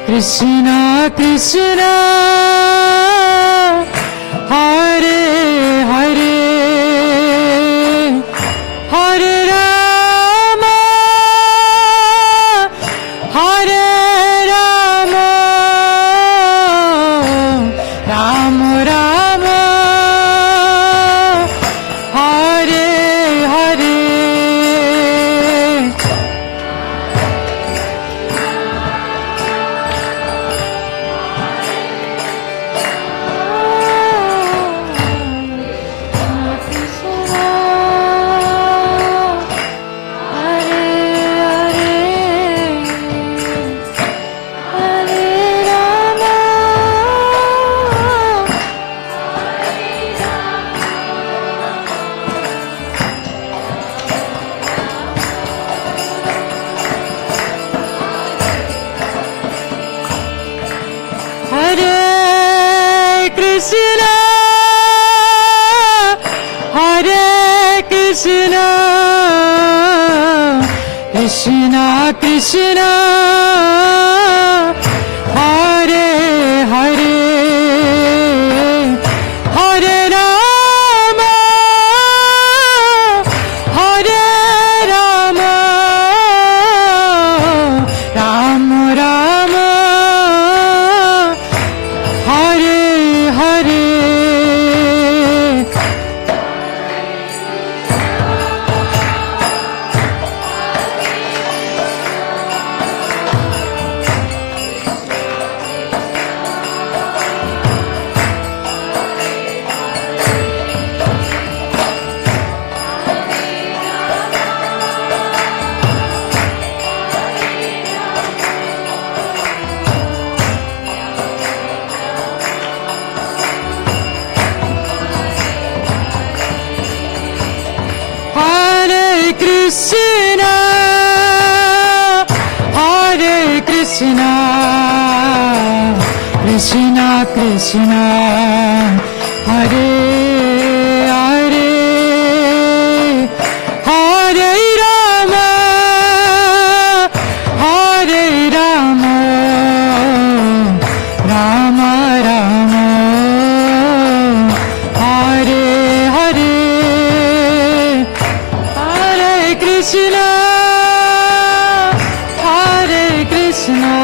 Krishna Krishna, Hare Hare, Hare Rama, Hare Rama, Rama Rama. Hare Hare Hare Krishna, Hare Krishna, Krishna Krishna, Hare Hare, Hare Rama, Hare Rama, Krishna, Hare Krishna, Krishna Krishna, Hare Hare, Hare Rama, Hare Rama, Rama Rama, Hare Hare, Hare Krishna, Hare Krishna,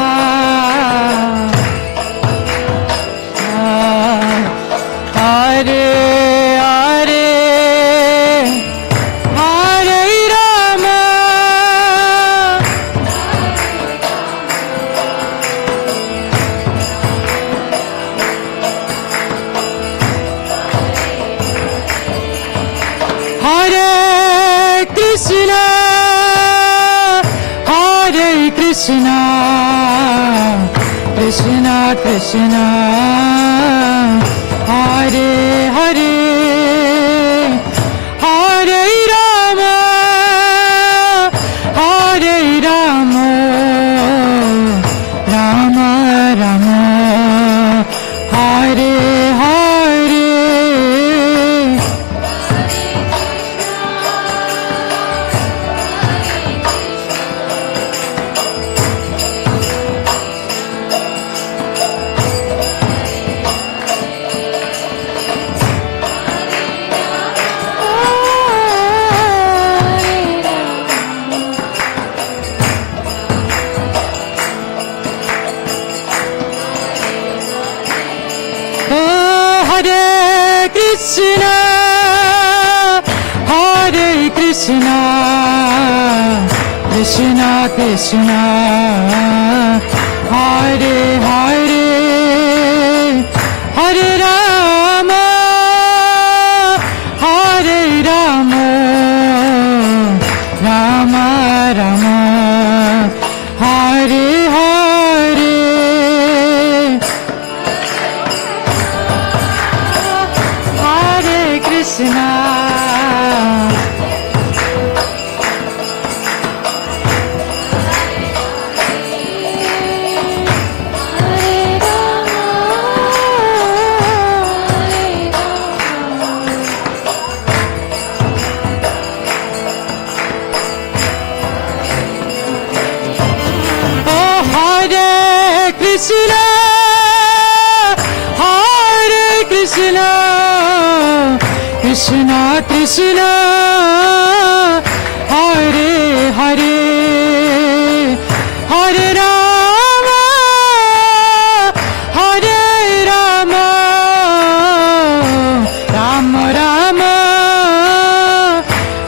Hare Hare, Hare Rama, Hare Krishna, Hare Krishna, Krishna Krishna, Hare Hare, Hare Rama, Hare Rama, Rama Rama, Hare Hare. Hare Krishna, Hare Krishna, Krishna Krishna, Hare Hare, Hare Rama, Hare Rama, Rama Rama, Hare Hare, Hare Krishna, Oh, Hare Krishna, Hare Krishna, Krishna Krishna, Hare Hare, Hare Rama, Hare Rama, Rama Rama,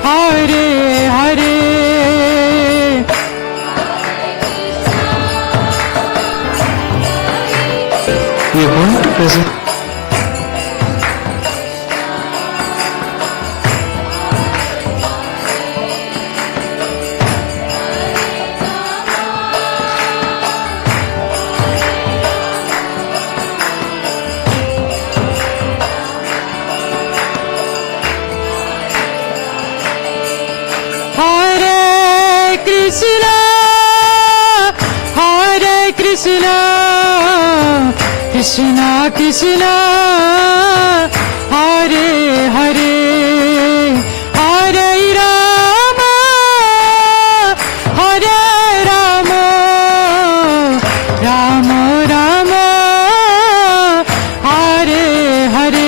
Hare Hare. We are going to present Hare Krishna, Hare Krishna, Krishna Krishna, Hare Hare, Hare Rama, Hare Rama, Rama Rama, Hare Hare.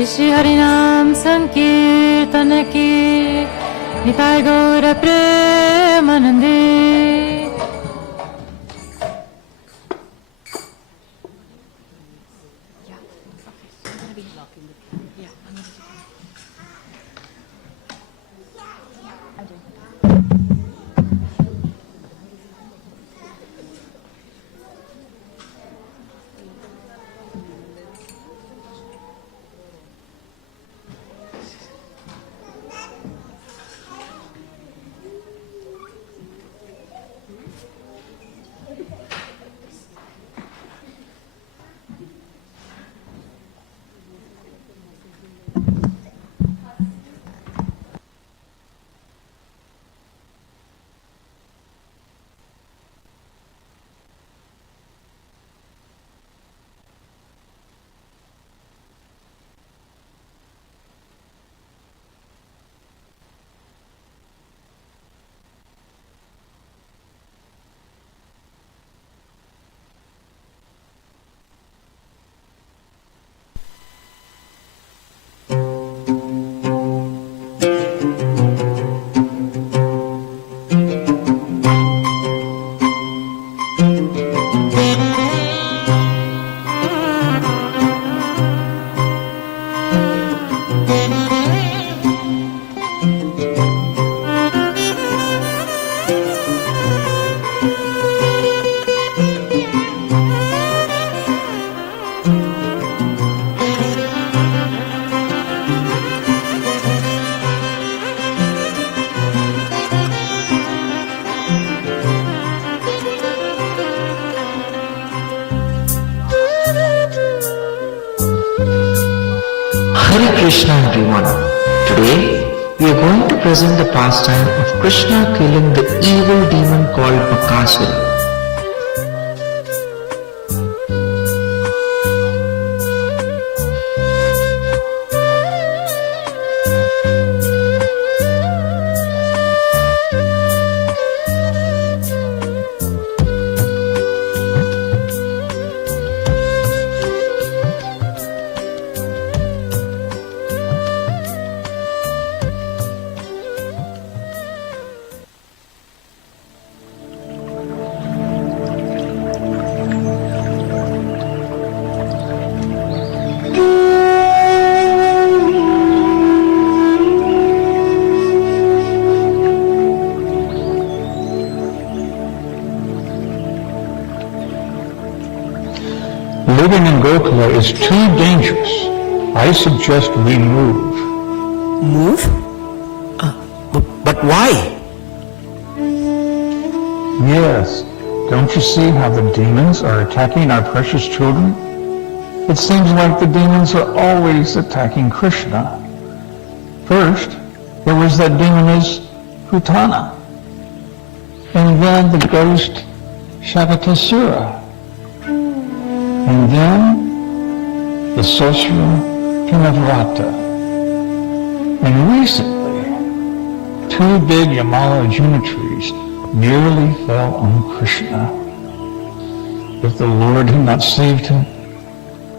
Shri Shri हरिनाम संकीर्तन की निताय गौर प्रेमानंदे। Hare Krishna everyone. Today we are going to present the pastime of Krishna killing the evil demon called Bakasura. Living in Gokula is too dangerous. I suggest we move. Move? But why? Yes. Don't you see how the demons are attacking our precious children? It seems like the demons are always attacking Krishna. First, there was that demoness Putana. And then the ghost Bakasura. And then the sorcerer Vrindavana. And recently, two big Yamala Juna trees nearly fell on Krishna. If the Lord had not saved him,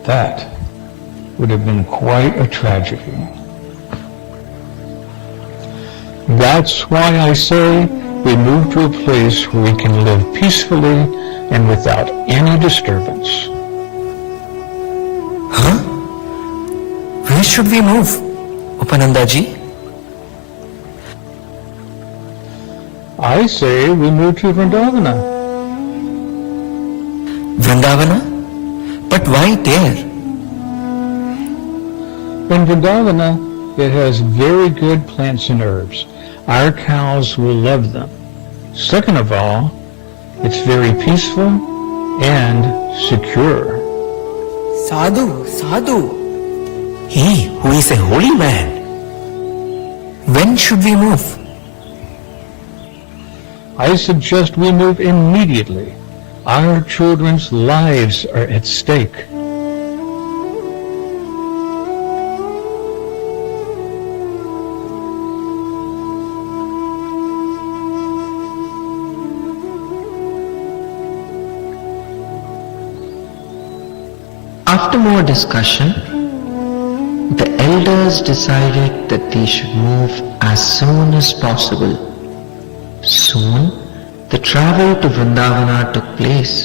that would have been quite a tragedy. That's why I say we move to a place where we can live peacefully and without any disturbance. Huh? Where should we move, Upanandaji? I say we move to Vrindavana. Vrindavana? But why there? In Vrindavana, it has very good plants and herbs. Our cows will love them. Second of all, it's very peaceful and secure. Sadhu, Sadhu. He who is a holy man. When should we move? I suggest we move immediately. Our children's lives are at stake. After more discussion, the elders decided that they should move as soon as possible. Soon, the travel to Vrindavana took place.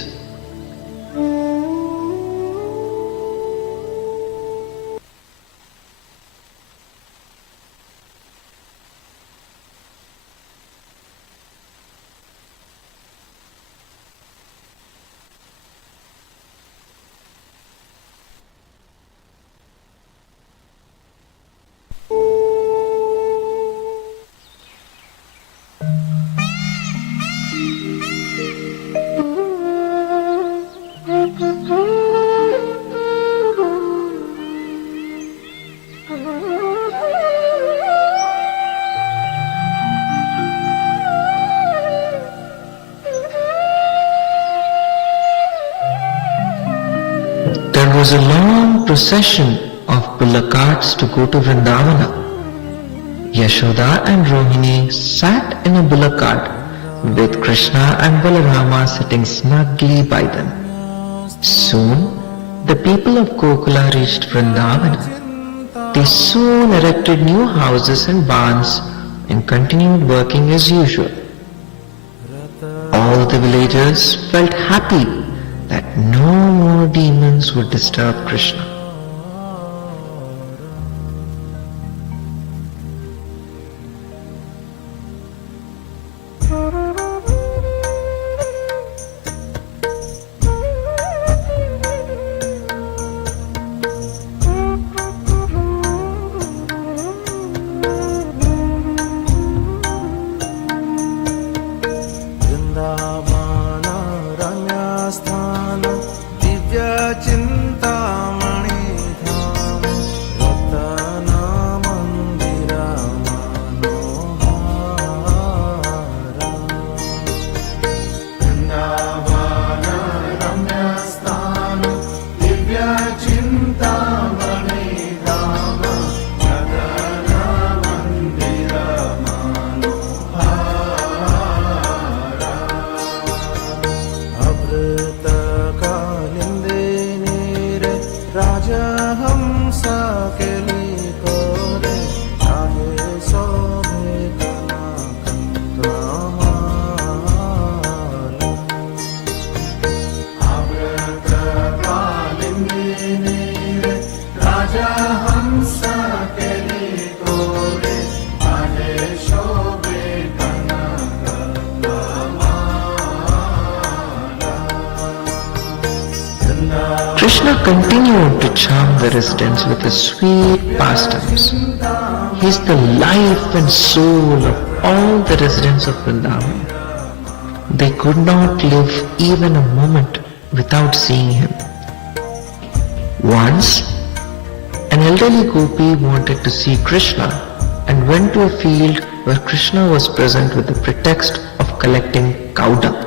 There was a long procession of bullock carts to go to Vrindavana. Yashoda and Rohini sat in a bullock cart with Krishna and Balarama sitting snugly by them. Soon, the people of Gokula reached Vrindavana. They soon erected new houses and barns and continued working as usual. All the villagers felt happy that no more demons would disturb Krishna. Vrindavana Ramyasthana Divya Chintamani Dham Ratana Mandira Manohara Vrindavana Ramyasthana Divya Chintamani Dham Ratana Mandira अमृतकालिंदे नीरे राजा हंसा के लिकोरे चाहे शोभे कनकमाला अमृतकालिंदे नीरे राजा हंसा के लिकोरे चाहे शोभे Krishna continued to charm the residents with his sweet pastimes. He is the life and soul of all the residents of Vrindavan. They could not live even a moment without seeing him. Once, an elderly gopi wanted to see Krishna and went to a field where Krishna was present with the pretext of collecting cow dung.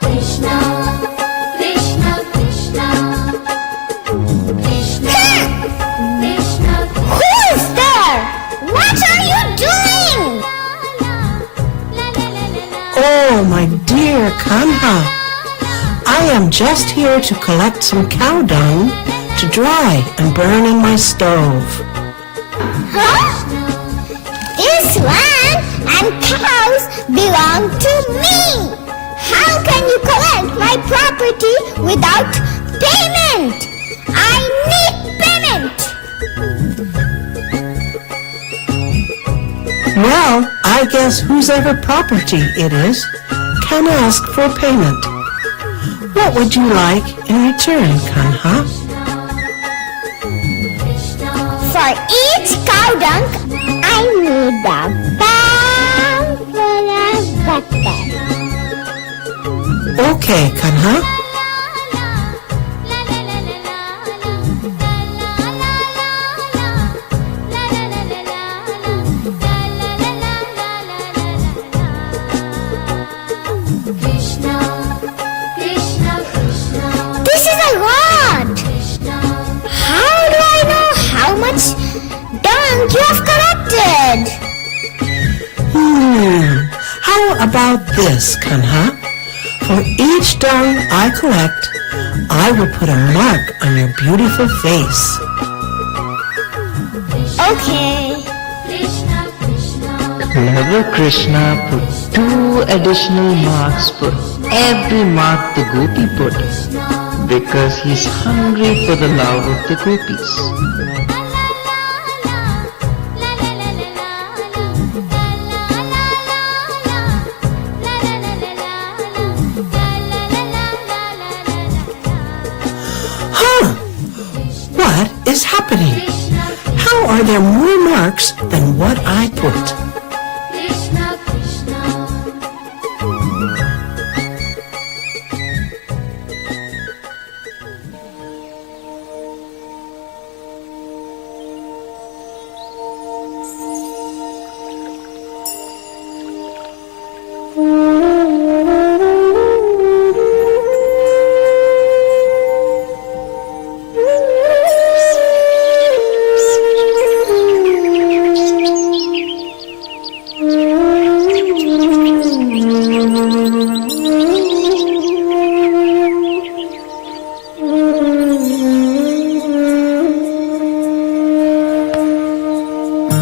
Krishna, Krishna, Krishna, Krishna, Krishna. Who is there? What are you doing? Oh, my dear Kanha, I am just here to collect some cow dung to dry and burn in my stove. Huh? This land and cows belong to me. How can you collect my property without payment? I need payment. Well, I guess whosever property it is can ask for payment. What would you like in return, Kanha? For each cow dung, I need a bag for a Okay, Kanha. This is a lot. How do I know how much dung you have collected? How about this, Kanha? For each dung I collect, I will put a mark on your beautiful face. Okay. Clever Krishna put 2 additional marks for every mark the gopi put, because he's hungry for the love of the gopis. Huh? What is happening? How are there more marks than what I put?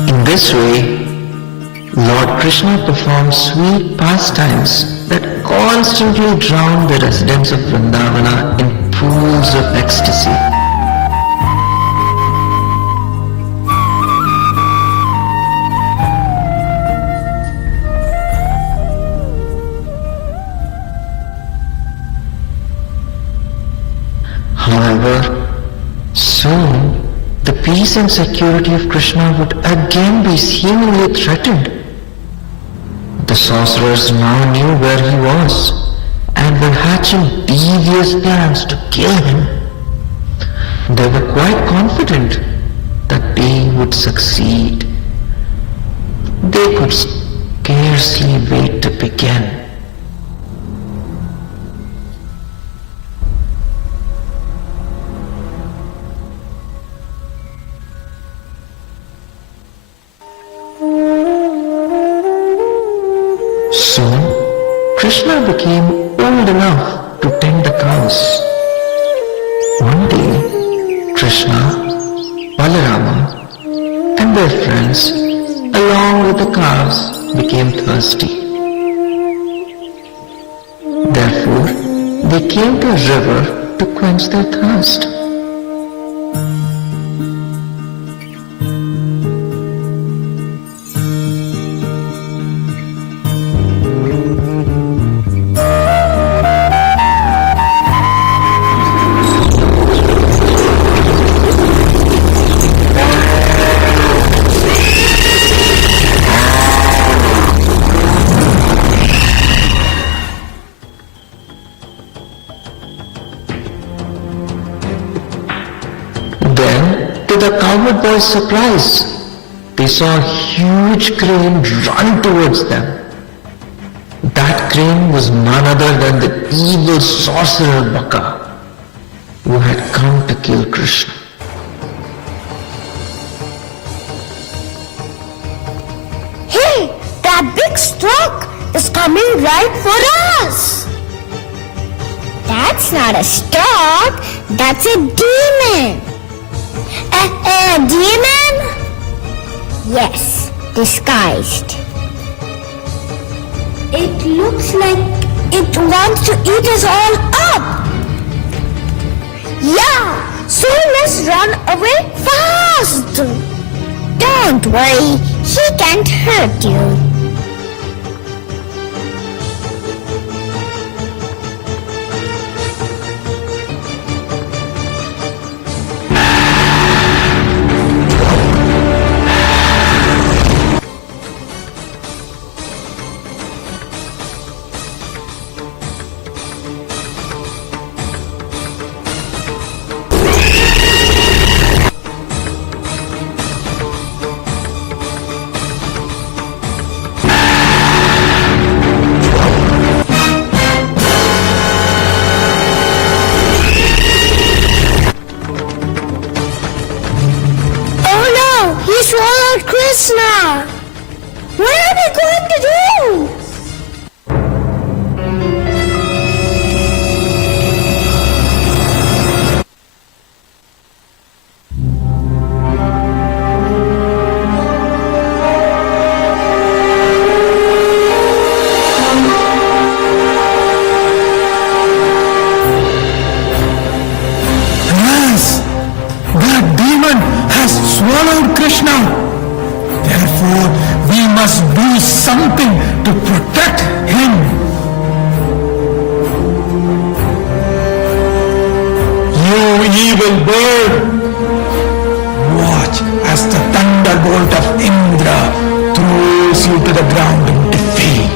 In this way, Lord Krishna performed sweet pastimes that constantly drowned the residents of Vrindavana in pools of ecstasy. However, soon the peace and security of Krishna would again be seemingly threatened. The sorcerers now knew where he was and were hatching devious plans to kill him. They were quite confident that they would succeed. They could scarcely wait to begin. Soon, Krishna became old enough to tend the cows. One day, Krishna, Balarama, and their friends, along with the cows, became thirsty. Therefore, they came to a river to quench their thirst. Then, to the cowherd boys' surprise, they saw a huge crane run towards them. That crane was none other than the evil sorcerer Baka, who had come to kill Krishna. Hey, that big stork is coming right for us. That's not a stork, that's a demon. A demon? Yes, disguised. It looks like it wants to eat us all up. Yeah, so we must run away fast. Don't worry, he can't hurt you. we going to do? Alas, that demon has swallowed Krishna. Therefore, we must do something to protect him. You evil bird! Watch as the thunderbolt of Indra throws you to the ground in defeat.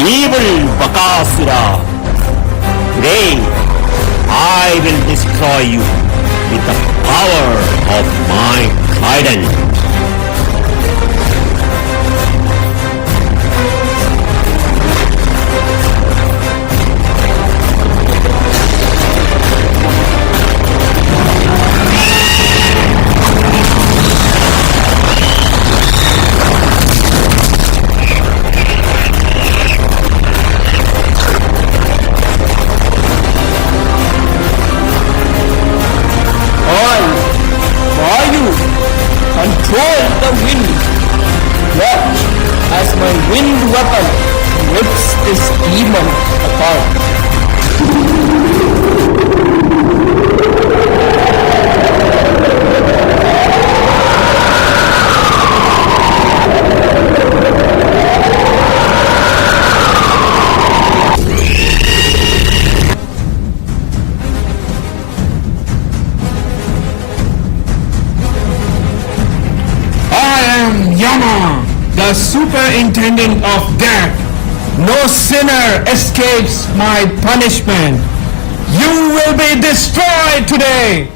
Evil Bakasura, today I will destroy you with the power of my trident. Control the wind. Watch as my wind weapon rips this demon apart. Yama, the superintendent of death. No sinner escapes my punishment. You will be destroyed today.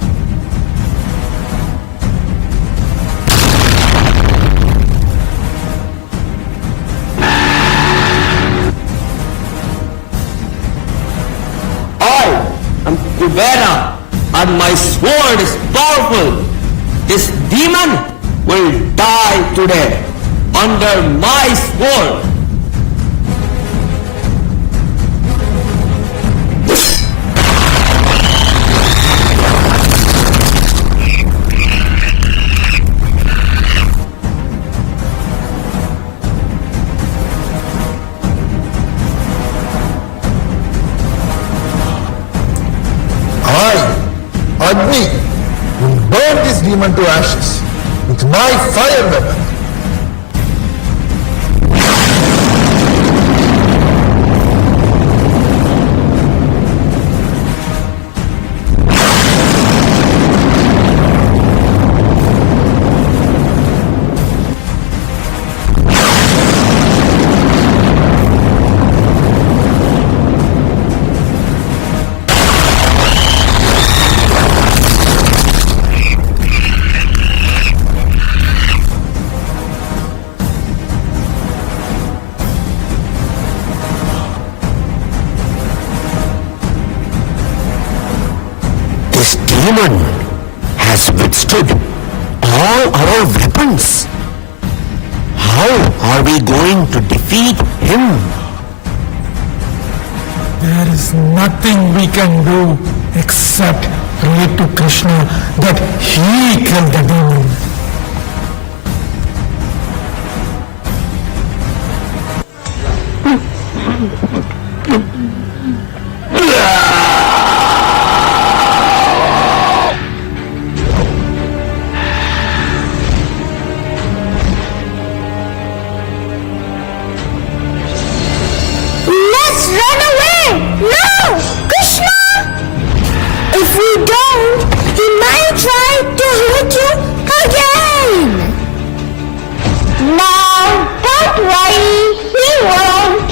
I am Kuvera and my sword is powerful. This demon will die today under my sword. Agni will burn this demon to ashes with my fire weapon. This demon has withstood all our weapons. How are we going to defeat him? There is nothing we can do except pray to Krishna that he killed the demon. Let's run away! No! Krishna! If we don't, he might try to hurt you again! No, don't worry, he won't!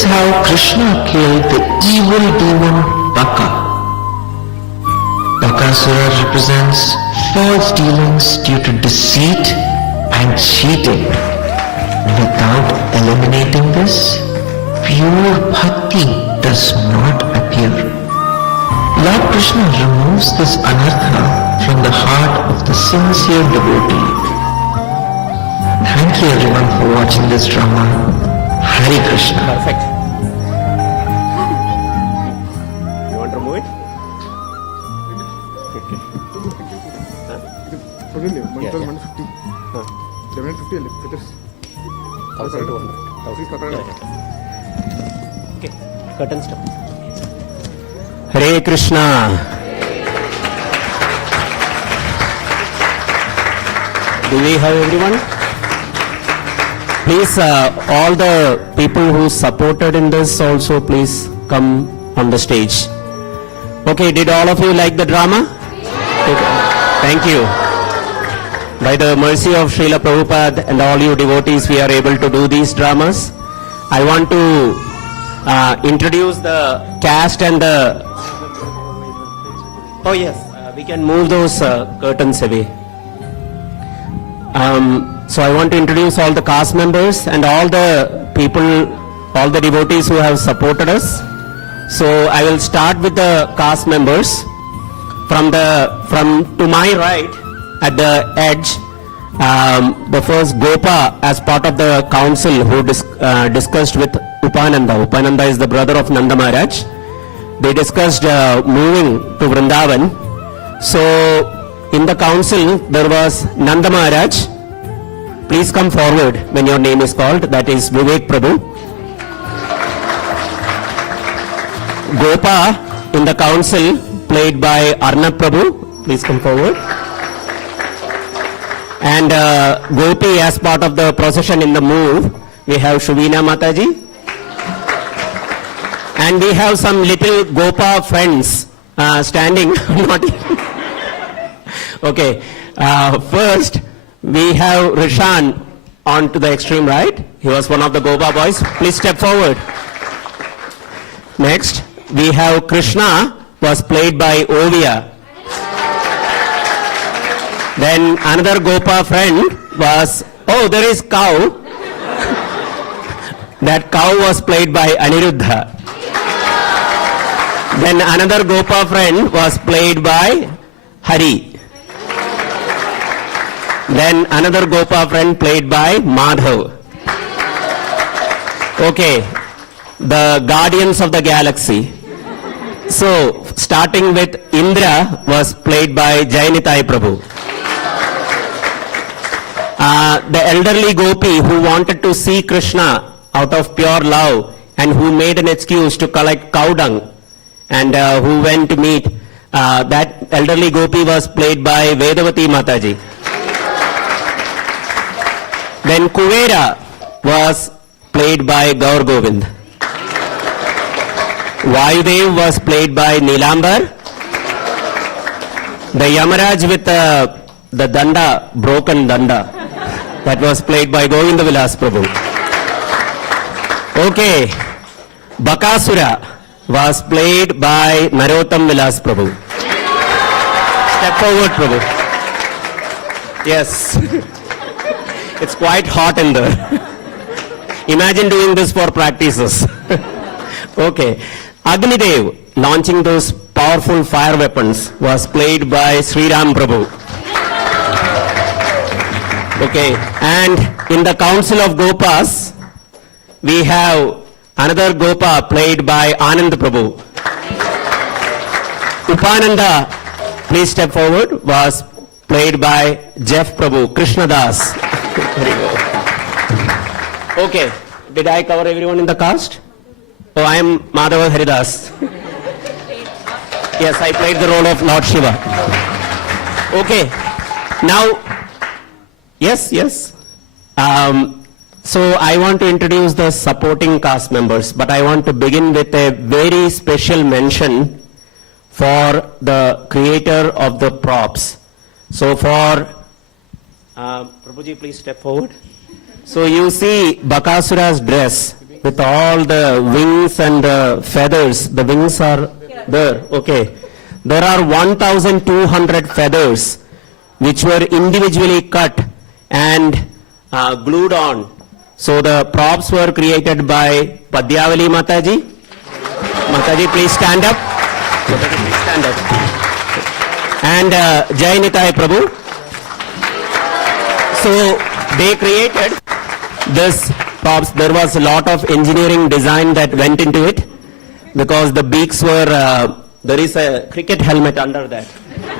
is how Krishna killed the evil demon Baka. Bakasura represents false dealings due to deceit and cheating. Without eliminating this, pure bhakti does not appear. Lord Krishna removes this anartha from the heart of the sincere devotee. Thank you everyone for watching this drama. Hare Krishna. Perfect. You want to remove it? Okay. Curtain stop. Hare Krishna. Do we have everyone? Please, all the people who supported in this also, please come on the stage. Okay, did all of you like the drama? Thank you. By the mercy of Srila Prabhupada and all you devotees, we are able to do these dramas. I want to introduce the cast and the... Oh yes, we can move those curtains away. So I want to introduce all the cast members and all the people, all the devotees who have supported us. So I will start with the cast members. From to my right, at the edge, the first Gopa, as part of the council who discussed with Upananda. Upananda is the brother of Nanda Maharaj. They discussed moving to Vrindavan. So in the council there was Nanda Maharaj. Please come forward when your name is called. That is Vivek Prabhu. Gopa in the council, played by Arnab Prabhu. Please come forward. And Gopi, as part of the procession in the move, we have Shubina Mataji. And we have some little Gopa friends standing. Okay. First, we have Rishan on to the extreme right. He was one of the Gopa boys. Please step forward. Next, we have Krishna, was played by Ovia. Then another Gopa friend was, oh, there is cow. That cow was played by Aniruddha. Then another Gopa friend was played by Hari. Then another Gopa friend played by Madhava. Okay, the guardians of the galaxy. So, starting with Indra was played by Jainitai Prabhu. The elderly Gopi who wanted to see Krishna out of pure love and who made an excuse to collect cow dung and who went to meet, that elderly Gopi was played by Vedavati Mataji. Then Kuvera was played by Gaur Govind. Vayudev was played by Nilambar. The Yamaraj with the danda, broken danda, that was played by Govinda Vilas Prabhu. Okay, Bakasura was played by Narottam Vilas Prabhu. Step forward, Prabhu. Yes. It's quite hot in there. Imagine doing this for practices. Okay. Agnidev, launching those powerful fire weapons, was played by Sri Ram Prabhu. Okay. And in the Council of Gopas, we have another Gopa played by Anand Prabhu. Upananda, please step forward, was played by Jeff Prabhu, Krishna Das. Very good. Okay, did I cover everyone in the cast? Oh, I am Madhava Haridas. Yes, I played the role of Lord Shiva. Okay, now, yes. So I want to introduce the supporting cast members, but I want to begin with a very special mention for the creator of the props. So for Prabhuji, please step forward. So you see Bakasura's dress. with all the wings and the feathers. The wings are there, okay. There are 1,200 feathers which were individually cut and glued on. So the props were created by Padyavali Mataji. Mataji, please stand up. Mataji, please stand up. And Jai Nitai Prabhu. So they created this props. There was a lot of engineering design that went into it because the beaks were, there is a cricket helmet under that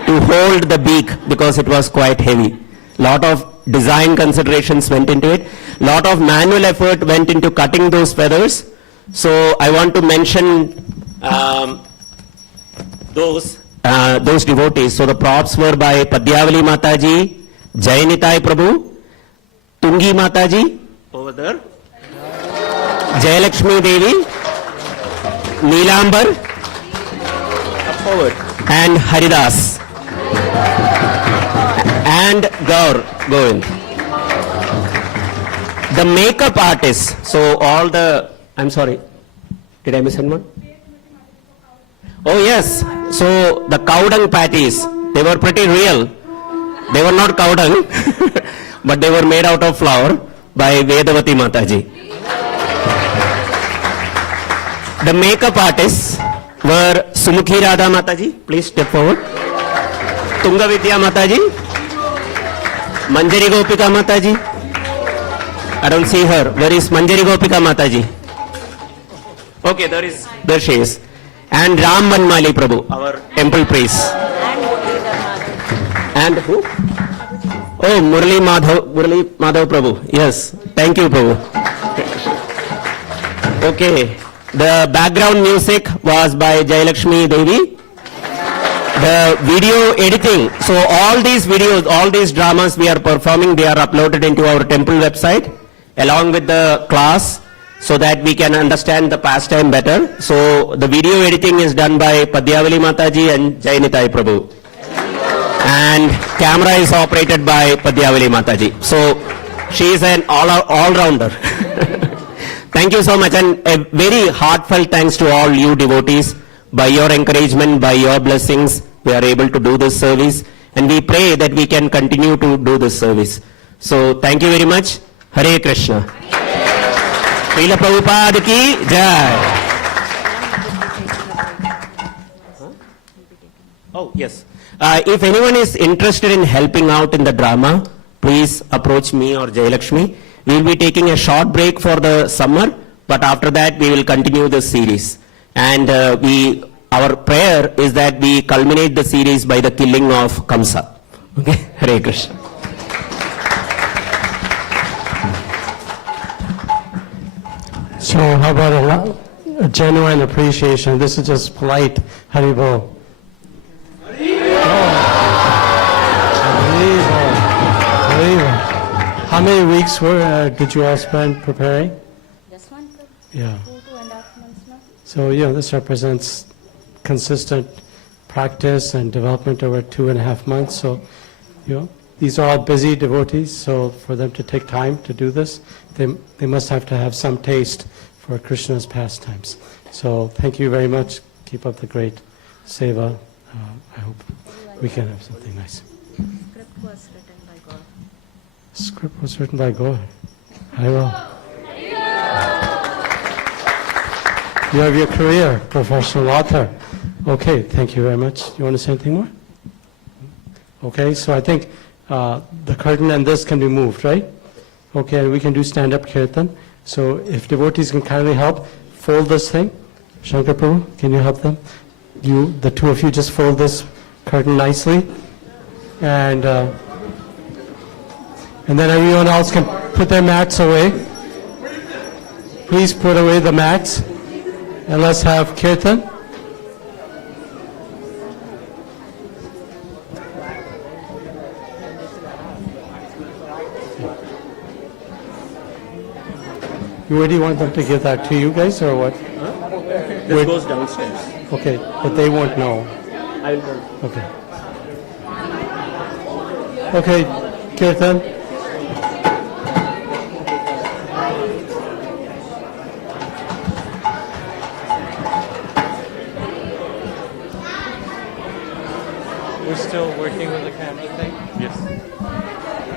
to hold the beak because it was quite heavy. Lot of design considerations went into it. Lot of manual effort went into cutting those feathers. So I want to mention those devotees. So the props were by Padyavali Mataji, Jai Nitai Prabhu, Tungi Mataji, over there, Jayalakshmi Devi, Neelambar, up forward, and Haridas, and Gaur Govind. The makeup artists, so all the, I'm sorry, did I miss anyone? Oh yes, so the cow dung patties, they were pretty real. They were not cow dung, but they were made out of flour by Vedavati Mataji. The makeup artists were Sumukhi Radha Mataji, please step forward. Tunga Vidya Mataji, Manjari Gopika Mataji. I don't see her. Where is Manjari Gopika Mataji? Okay, there she is. And Ram Manmali Prabhu, our temple priest. And who? Oh, Murli Madhav Prabhu. Yes, thank you Prabhu. Okay, the background music was by Jayalakshmi Devi. The video editing, so all these videos, all these dramas we are performing, they are uploaded into our temple website along with the class so that we can understand the pastime better. So the video editing is done by Padyavali Mataji and Jai Nitai Prabhu. And camera is operated by Padyavali Mataji. So she is an all-rounder. Thank you so much, and a very heartfelt thanks to all you devotees. By your encouragement, by your blessings, we are able to do this service, and we pray that we can continue to do this service. So thank you very much. Hare Krishna. Srila Prabhupada ki jai. Oh yes. If anyone is interested in helping out in the drama, please approach me or Jayalakshmi. We will be taking a short break for the summer, but after that we will continue the series. And our prayer is that we culminate the series by the killing of Kamsa. Okay, Hare Krishna. So how about a genuine appreciation? This is just polite Haribol. How many weeks did you all spend preparing? Just one, sir. Yeah. 2.5 months now. So, this represents consistent practice and development over 2.5 months. So, these are all busy devotees, so for them to take time to do this, they must have to have some taste for Krishna's pastimes. So, thank you very much. Keep up the great seva. I hope we can have something nice. Script was written by God. Script was written by God. I will. You have your career, professional author. Okay, thank you very much. You want to say anything more? Okay, so I think the curtain and this can be moved, right? Okay, we can do stand-up kirtan. So if devotees can kindly help fold this thing. Shankar Prabhu, can you help them? The two of you just fold this curtain nicely. And then everyone else can put their mats away. Please put away the mats. And let's have kirtan. Where do you want them to give that to you guys or what? This goes downstairs. Okay, but they won't know. I will tell. Okay. Okay, kirtan. We're still working with the camera thing? Yes.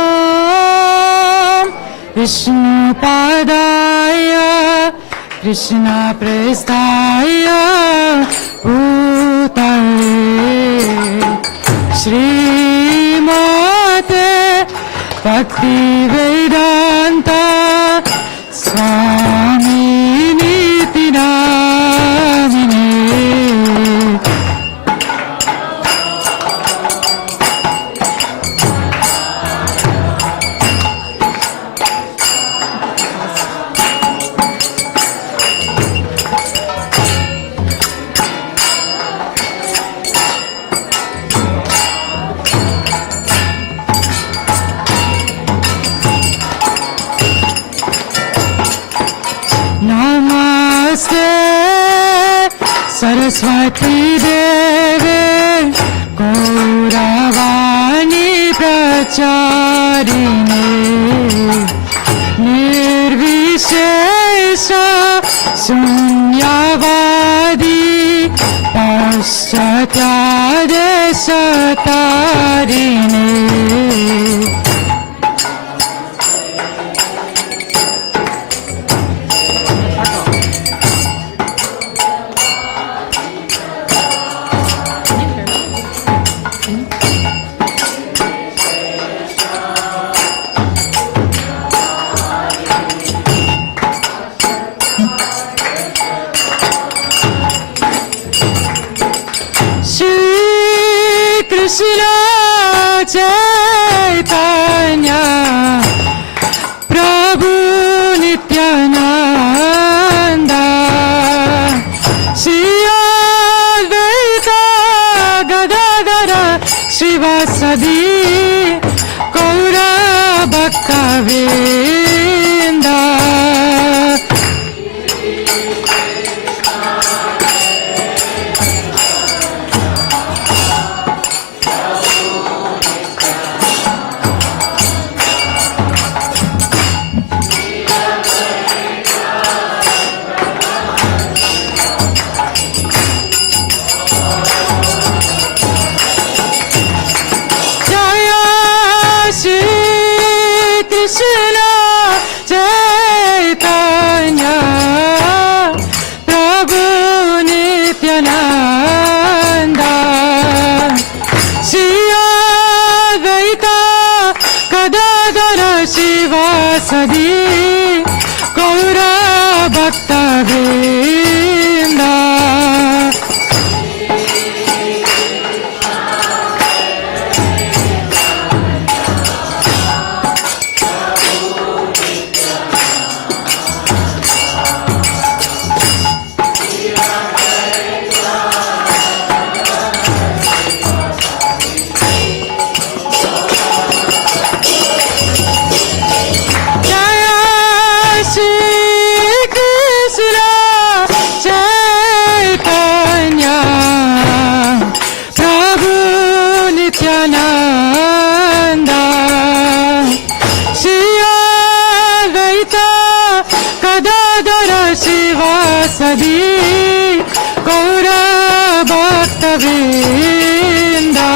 Namah Vishnu Padaya Krishna Prestaya Bhutale Shri Mate Bhakti Vedanta Swami Niti Namine Namaste Saraswati Deve Gauravani Pracharine Nirvishesha Sunyavadi Paschatya Desatarine Krishna Chaitanya Prabhu Nityananda Shri Advaita Gadadara Srivasadi Gaura Bhakta-vrinda Sadi Gaura Bhakta-vrinda Sadi Gaura Bhakta-vrinda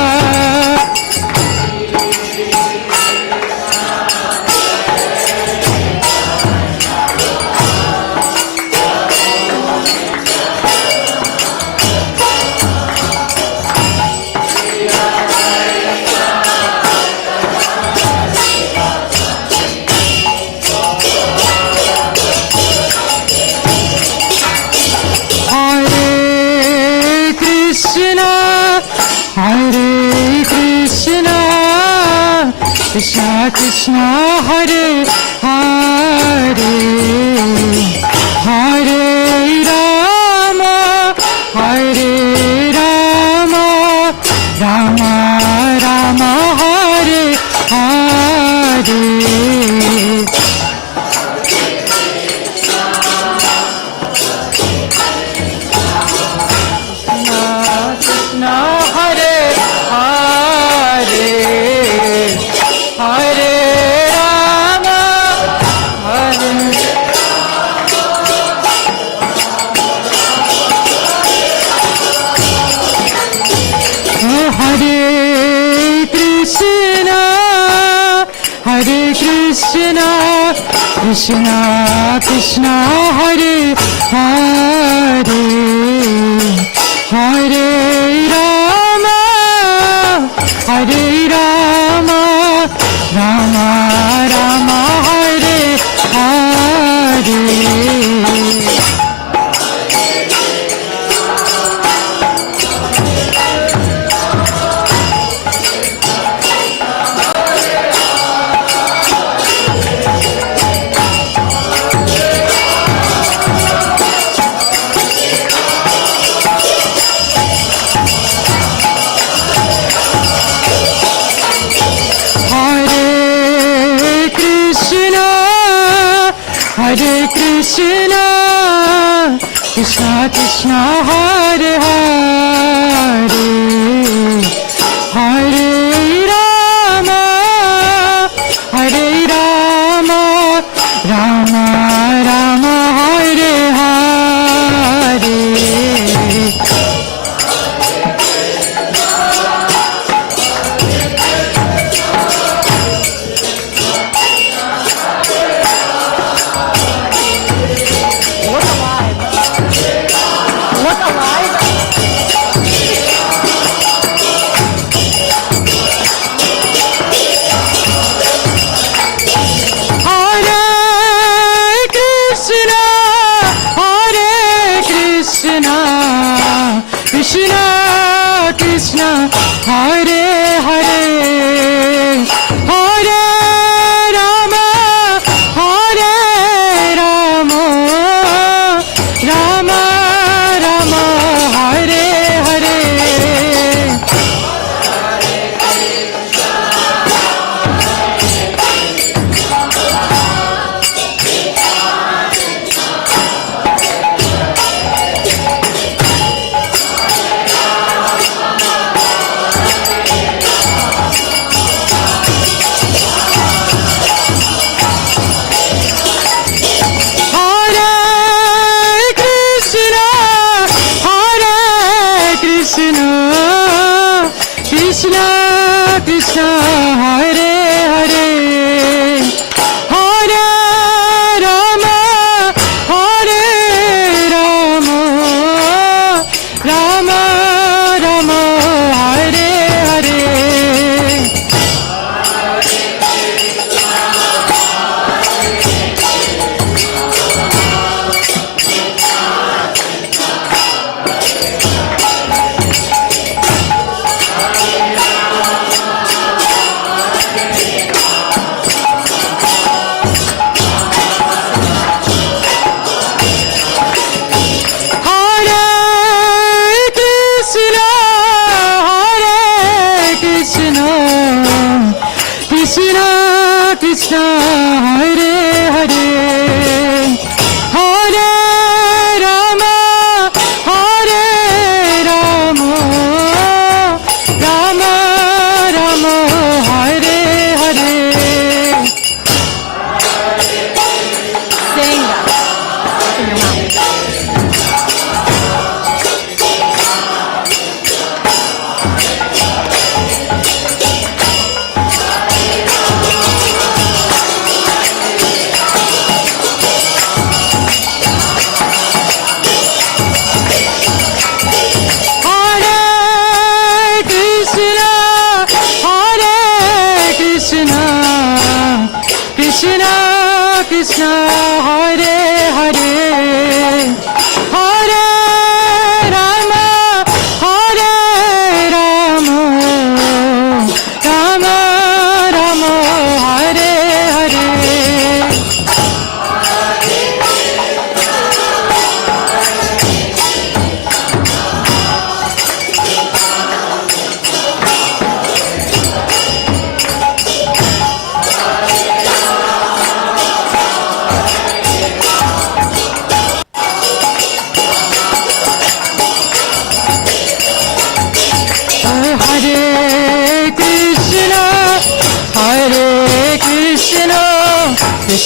Hare Krishna Hare Hare Hare Rama Hare Rama Rama Rama Hare Hare Krishna Hare Hare Hare Rama Hare Hare Krishna Hare Krishna Krishna Krishna Hare Hare Hare Rama Hare Rama Rama Rama Hare Hare Hare Krishna Hare Krishna Krishna Krishna Hare Hare Hare Rama Hare Rama Rama Rama Hare Hare What a life!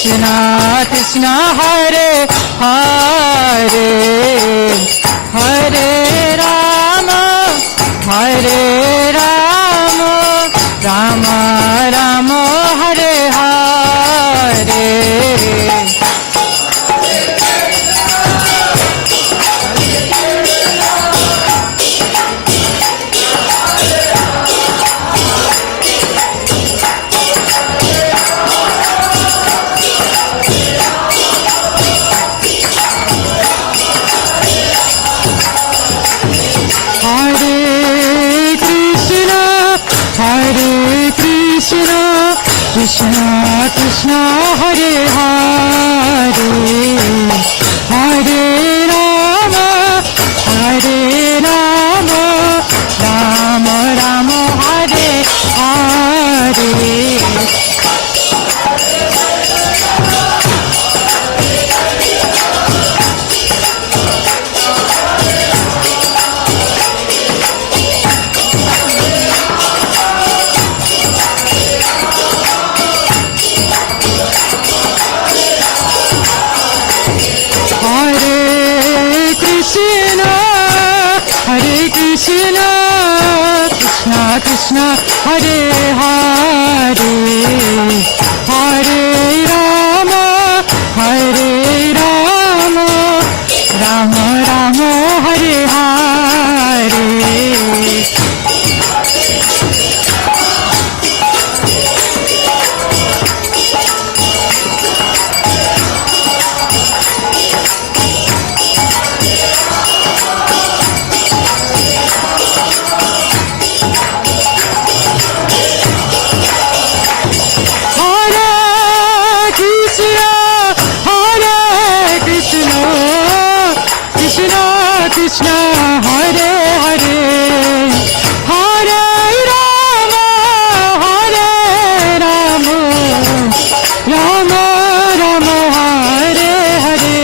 Krishna Krishna Hare Hare Hare Rama Hare Rama Rama Rama Hare Hare Krishna Krishna Hare Hare Hare Rama Hare Rama Rama Rama Hare Hare Krishna Hare Hare Hare Rama Hare Rama Rama Rama Hare Hare Krishna Hare Hare Hare Rama Hare Rama Rama Rama Hare Hare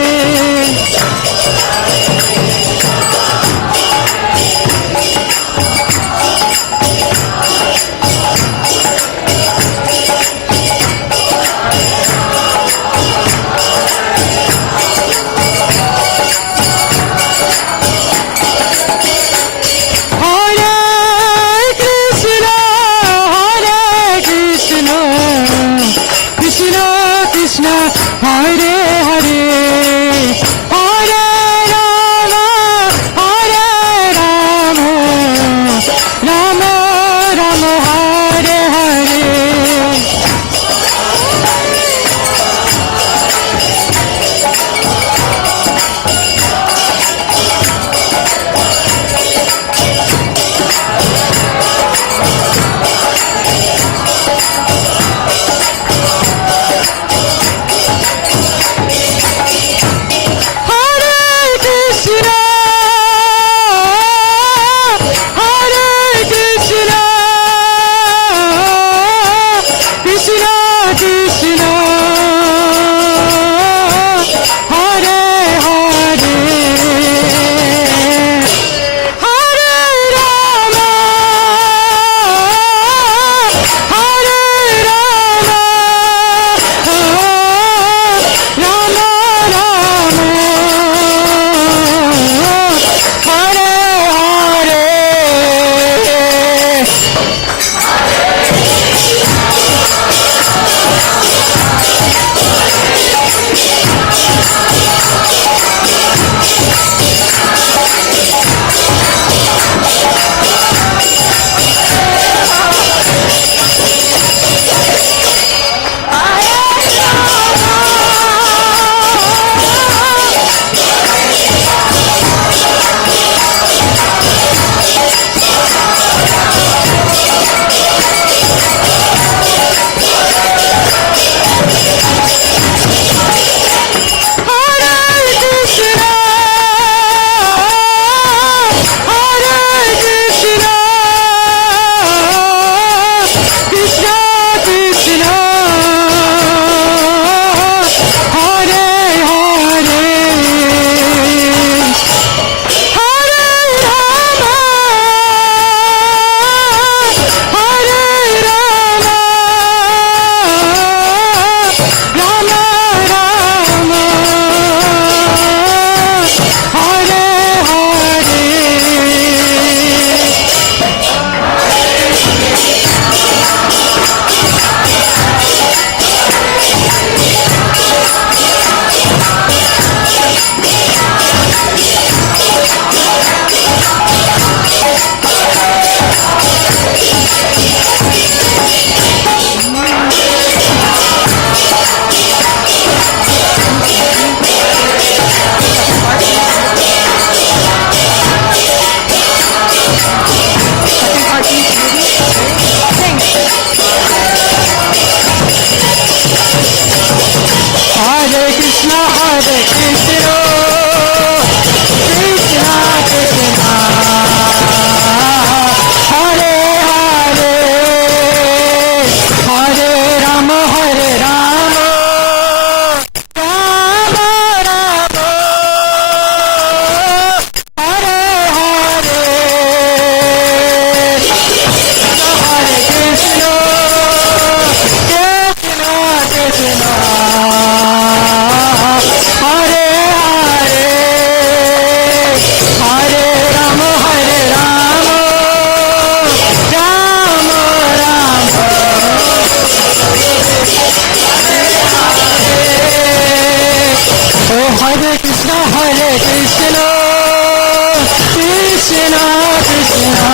Krishna Krishna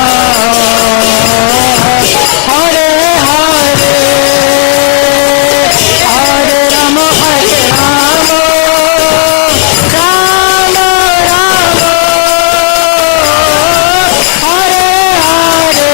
Hare Hare Hare Rama Hare Rama Rama Rama Hare Hare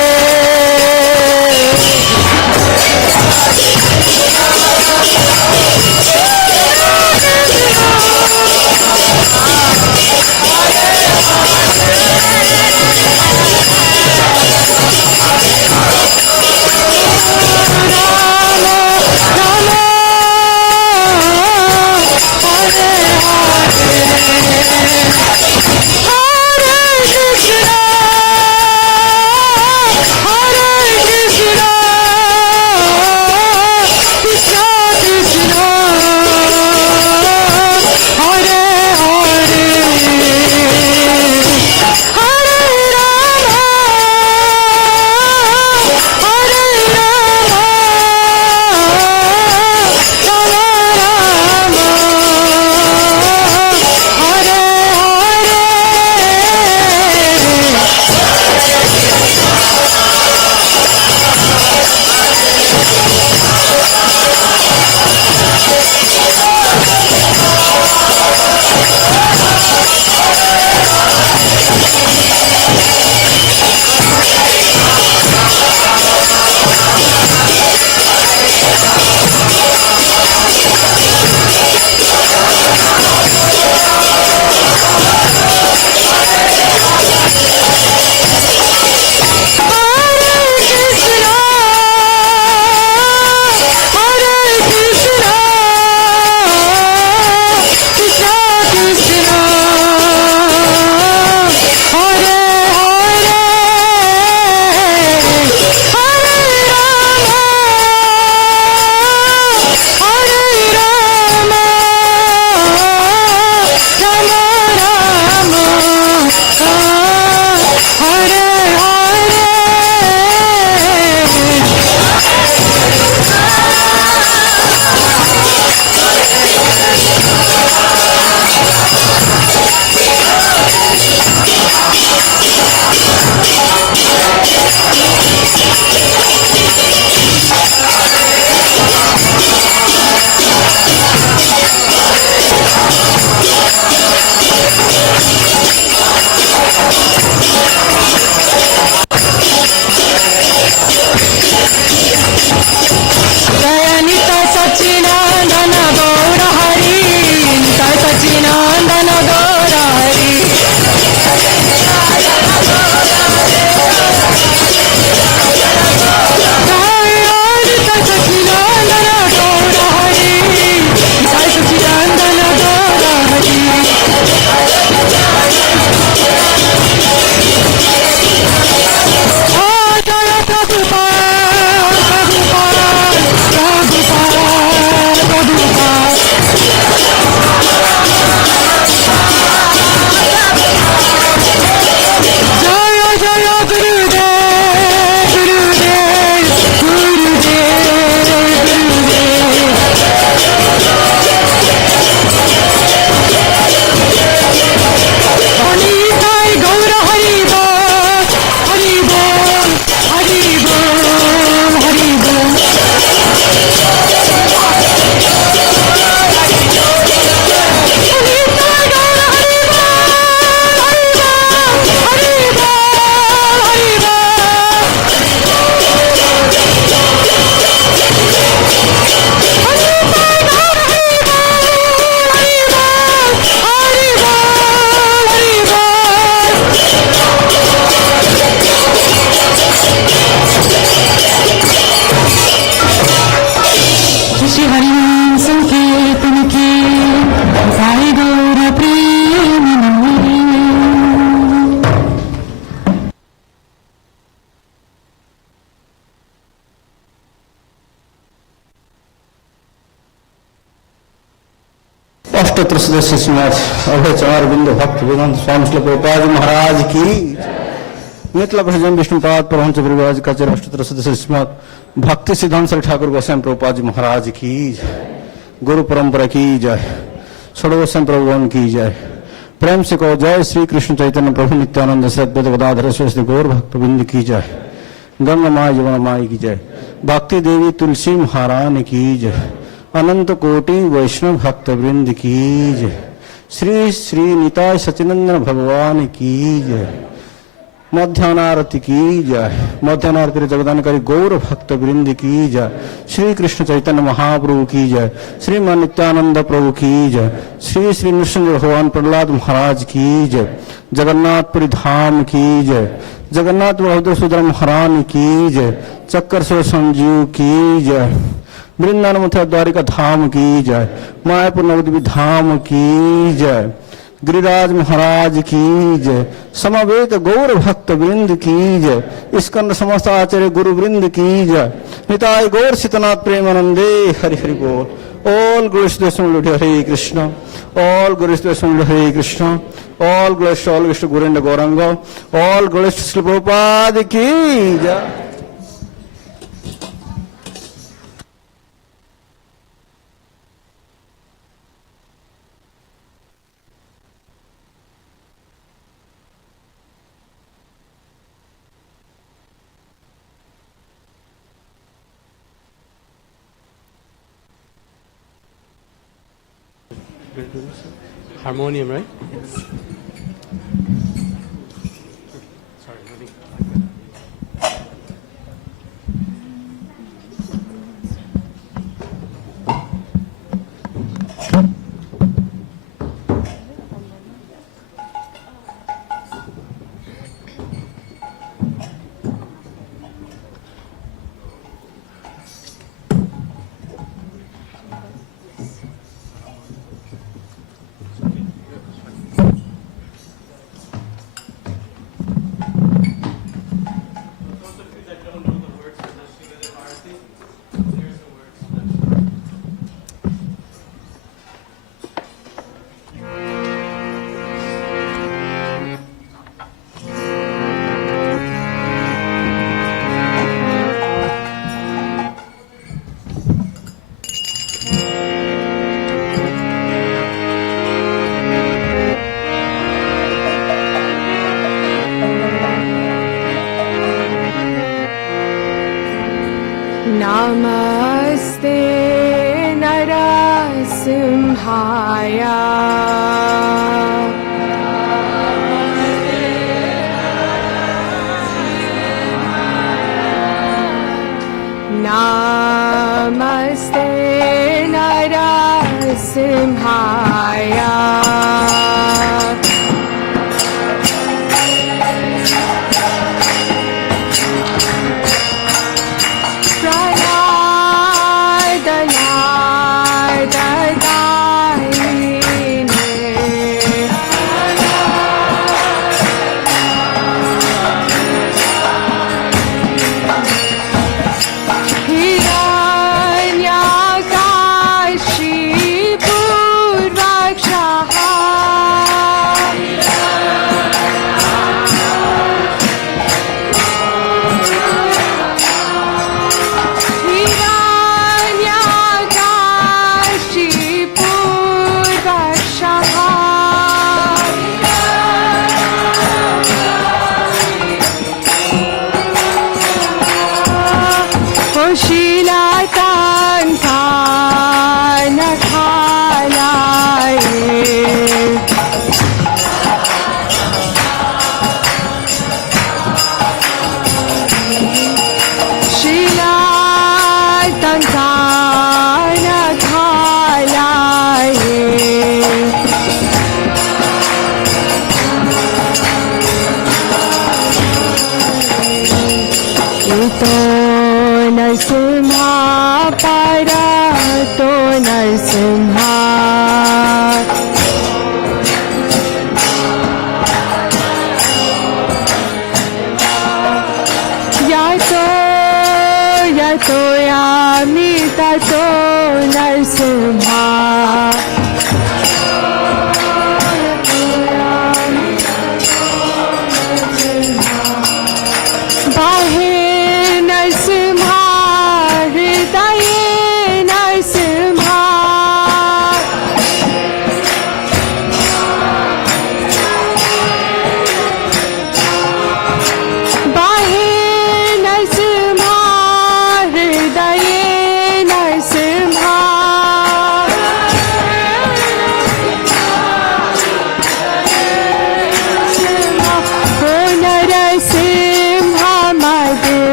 अष्टोत्तर सदस्य श्रीमद अभय चमार बिंदु भक्त वेदांत स्वामी श्री प्रभुपाद महाराज की मिथिला प्रसिद्ध विष्णुपाद परमहंस परिव्राज का अष्टोत्तर सदस्य श्रीमद भक्ति सिद्धांत श्री ठाकुर गोस्वामी प्रभुपाद जी महाराज की गुरु परंपरा की जय सर्वोस्वामी प्रभुवन की जय प्रेम से कहो जय श्री कृष्ण चैतन्य प्रभु नित्यानंद श्री अद्वैत गदाधर श्री गौर भक्तवृंद की जय, गंगा माई यमुना माई की जय, भक्ति देवी तुलसी महारानी की जय, अनंत कोटि वैष्णव भक्त वृंद की जय, श्री श्री निताय सचिनंदन भगवान की जय, मध्यानारती की जय, मध्यानारती जगदानकारी गौर भक्त वृंद की जय, श्री कृष्ण चैतन्य महाप्रभु की जय, श्रीमान नित्यानंद प्रभु की जय, श्री श्री नृसिंह भगवान प्रहलाद महाराज की जय, जगन्नाथपुरी धाम की जय, जगन्नाथ बलभद्र सुभद्रा महारानी की जय, चक्कर संजीव की जय, वृंदावन मथुरा द्वारिका धाम की जय, मायापुर नवद्वीप धाम की जय, गिरिराज महाराज की जय, समवेत गौर भक्त वृंद की जय, स्कंद समस्त आचार्य गुरु वृंद की जय, निताय गौर सीतनाथ प्रेमानंदे हरि हरि बोल. All glories to the Son of Hare Krishna, all glories to the Son of Hare Krishna, all glories to Guru and Gauranga, all glories to Srila Prabhupada ki jai. Harmonium, right? Namaste Narasimhaya. Namaste Narasimhaya. Pranam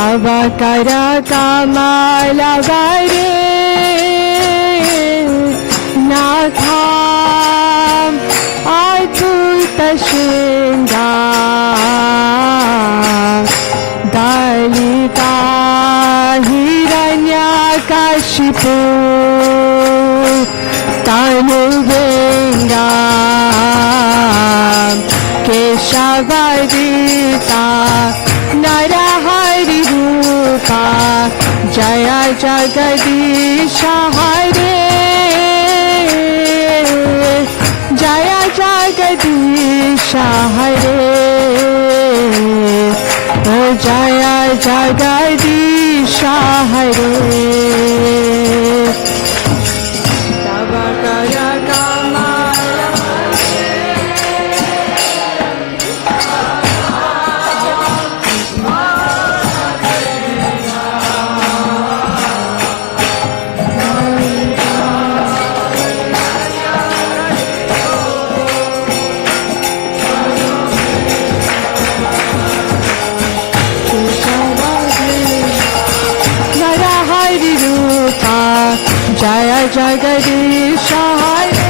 तव कर कमल वरे नाथा अद्भुत श्रृंगार दलिता हिरण्यकशिपु तनुवेंगा केशवदीता नरहरि रूपा जय जगदीश हरे जय जगदीश हरे जय जगदीश हरे तव कर नरहरि रूपा जय जगदीश हरे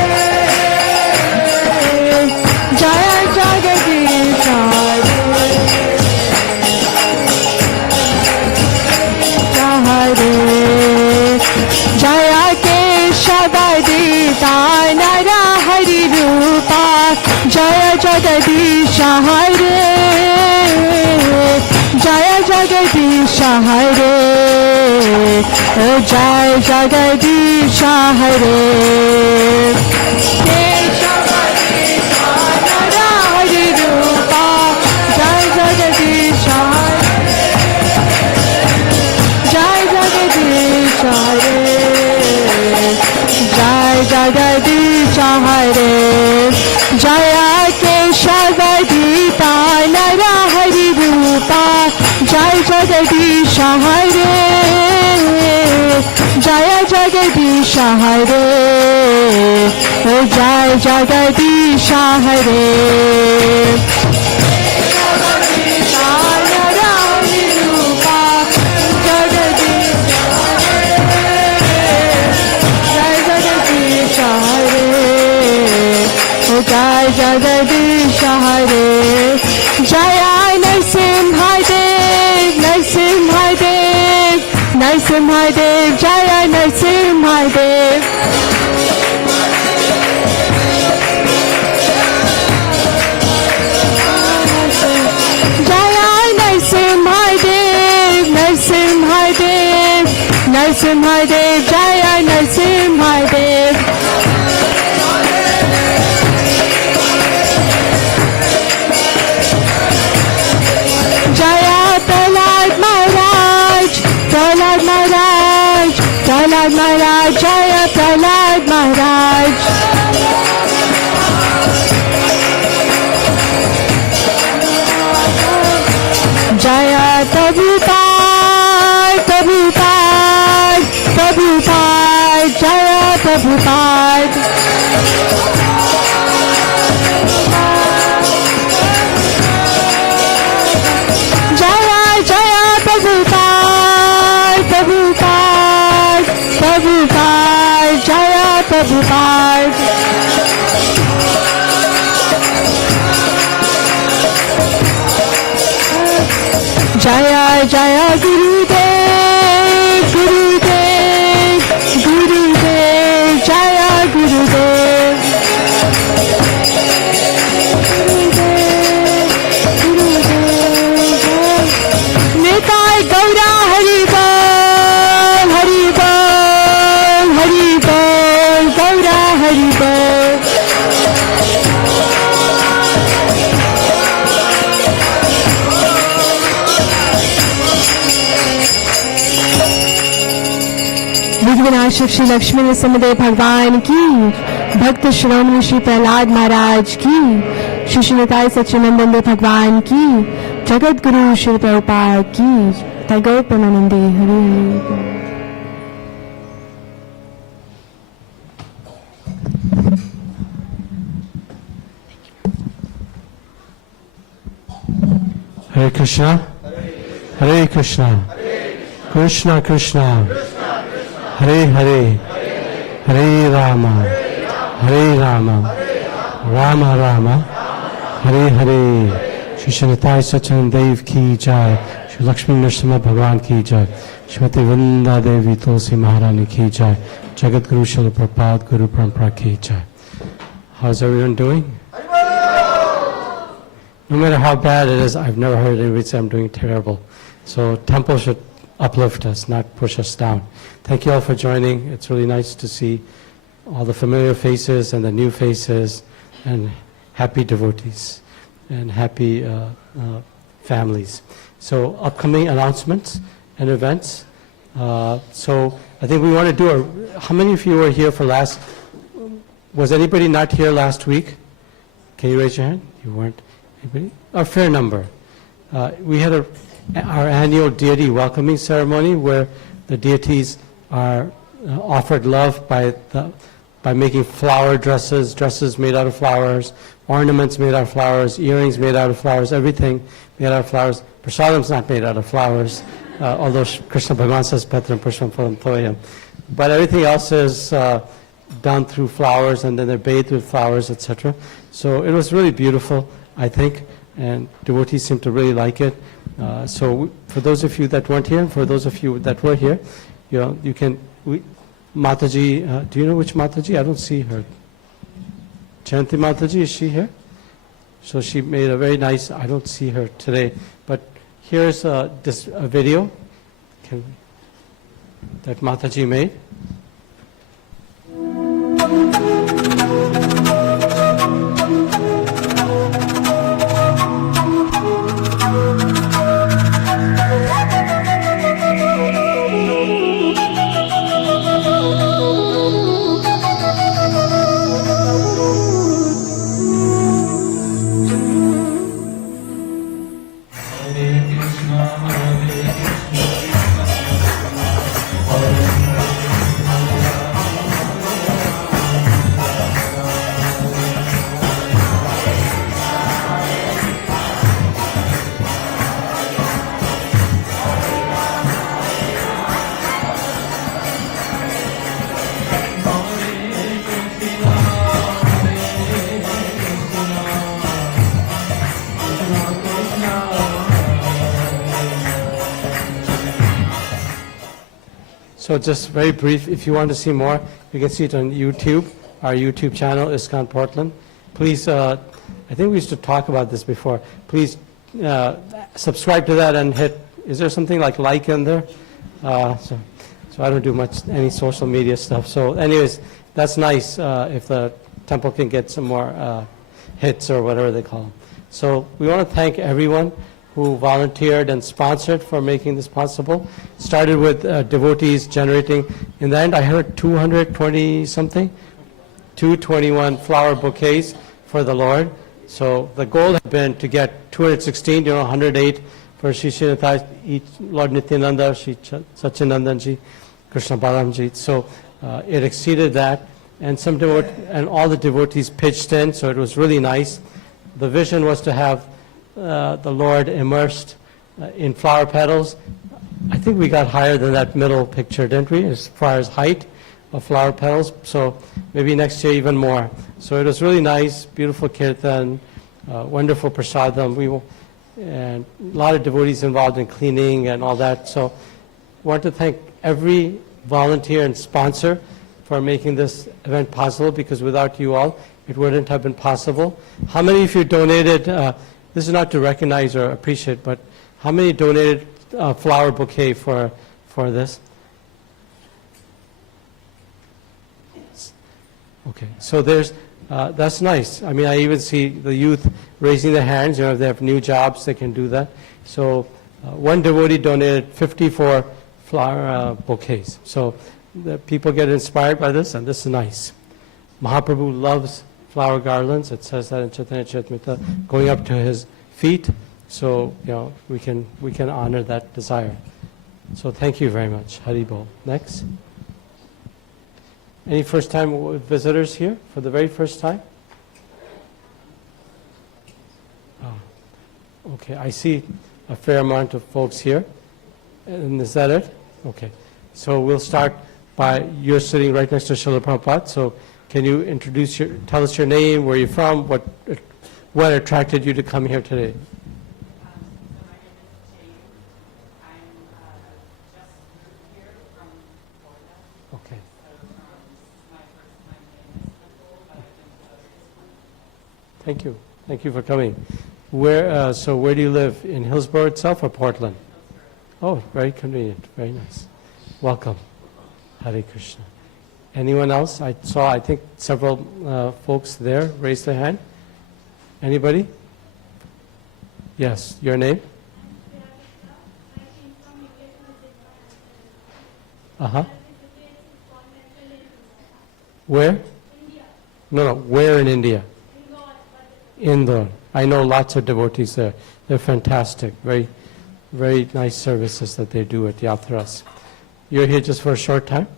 जय जगदीश हरे जय केशवदीता नरहरि रूपा जय जगदीश हरे जय जगदीश हरे जय जगदीश हरे केशवदीता नरहरि रूपा जय जगदीश हरे जय जगदीश हरे जय जगदीश हरे जय केशवदीता नरहरि रूपा जय जगदीश हरे जय जगदीश हरे जय जगदीश हरे नरहरि रूपा जगदीश जय जगदीश हरे जय जगदीश हरे जय नरसिंहदेव नरसिंहदेव नरसिंहदेव जय नरसिंहदेव जय नरसिंहदेव नरसिंहदेव नरसिंहदेव जय नरसिंहदेव जय प्रहलाद महाराज प्रहलाद महाराज प्रहलाद महाराज जय प्रहलाद महाराज जय प्रभुपाद प्रभुपाद प्रभुपाद जय प्रभुपाद जय जय प्रभुपाद प्रभुपाद प्रभुपाद जय प्रभुपाद जय जय गुरुदेव गुरुदेव गुरुदेव जय गुरुदेव निताय गौरा हरि बोल हरि बोल हरि बोल गौरा हरि बोल विघ्नविनाशक श्री लक्ष्मी नरसिंहदेव भगवान की, भक्त श्रोमणी श्री प्रहलाद महाराज की, श्री श्रीनिताय सच्चिदानंद देव भगवान की, जगत गुरु श्री प्रभुपाद की, तगो प्रेमानंदे Hari Hare Krishna. Hare Krishna, Krishna Krishna, Hare Hare, Hare Rama, Hare Rama, Rama Rama, Hare Hare. Shri Shanitai Sacharan Dev ki jai, Shri Lakshmi Nrsimha Bhagwan ki jai, Shrimati Vrinda Devi Tulsi Maharani ki jai, Jagat Guru Srila Prabhupada Guru Parampara ki jai. How's everyone doing? No matter how bad it is, I've never heard anybody say I'm doing terrible. So temple should uplift us, not push us down. Thank you all for joining. It's really nice to see all the familiar faces and the new faces, and happy devotees and happy families. So upcoming announcements and events. So I think we want to do how many of you were here for was anybody not here last week? Can you raise your hand? You weren't. Anybody? A fair number. We had our annual deity welcoming ceremony where the deities are offered love by making flower dresses made out of flowers, ornaments made out of flowers, earrings made out of flowers, everything made out of flowers. Prasadam's not made out of flowers, although Krishna Bhagavan says Petram Pushpam Phalam Toyam. But everything else is done through flowers, and then they're bathed with flowers, etc. So it was really beautiful, I think, and devotees seem to really like it. So for those of you that weren't here, and for those of you that were here, you can. Mataji, do you know which Mataji? I don't see her. Chanti Mataji, is she here? So she made a very nice, I don't see her today, but here's a video that Mataji made. So just very brief, if you want to see more, you can see it on YouTube. Our YouTube channel, ISKCON Portland. Please, I think we used to talk about this before. Please subscribe to that and hit, is there something like in there? So I don't do any social media stuff. So anyways, that's nice if the temple can get some more hits or whatever they call them. So we want to thank everyone who volunteered and sponsored for making this possible. Started with devotees generating, in the end I heard 220-something, 221 flower bouquets for the Lord. So the goal had been to get 216, 108 for Shri Srinathai, each Lord Nityananda, Shri Satchinandanji, Krishna Balamji. So it exceeded that, and and all the devotees pitched in, so it was really nice. The vision was to have the Lord immersed in flower petals. I think we got higher than that middle picture, didn't we, as far as height of flower petals? So maybe next year even more. So it was really nice, beautiful kirtan, wonderful prasadam. And a lot of devotees involved in cleaning and all that. So I want to thank every volunteer and sponsor for making this event possible, because without you all, it wouldn't have been possible. How many of you donated, this is not to recognize or appreciate, but how many donated a flower bouquet for this? Okay, so that's nice. I mean, I even see the youth raising their hands. If they have new jobs, they can do that. So one devotee donated 54 flower bouquets. So the people get inspired by this, and this is nice. Mahaprabhu loves flower garlands. It says that in Chaitanya Charitamrita, going up to his feet. So we can honor that desire. So thank you very much. Hari Bol. Next. Any first-time visitors here for the very first time? Okay, I see a fair amount of folks here. And is that it? Okay. So we'll start by, you're sitting right next to Srila Prabhupada, so can you tell us your name, where you're from, what attracted you to come here today? Okay. Thank you. Thank you for coming. So where do you live? In Hillsborough itself or Portland? Oh, very convenient. Very nice. Welcome. Hare Krishna. Anyone else? I saw, I think, several folks there raise their hand. Anybody? Yes. Your name? Uh-huh. Where? No, where in India? Indore. I know lots of devotees there. They're fantastic. Very, very nice services that they do at Yatras. You're here just for a short time?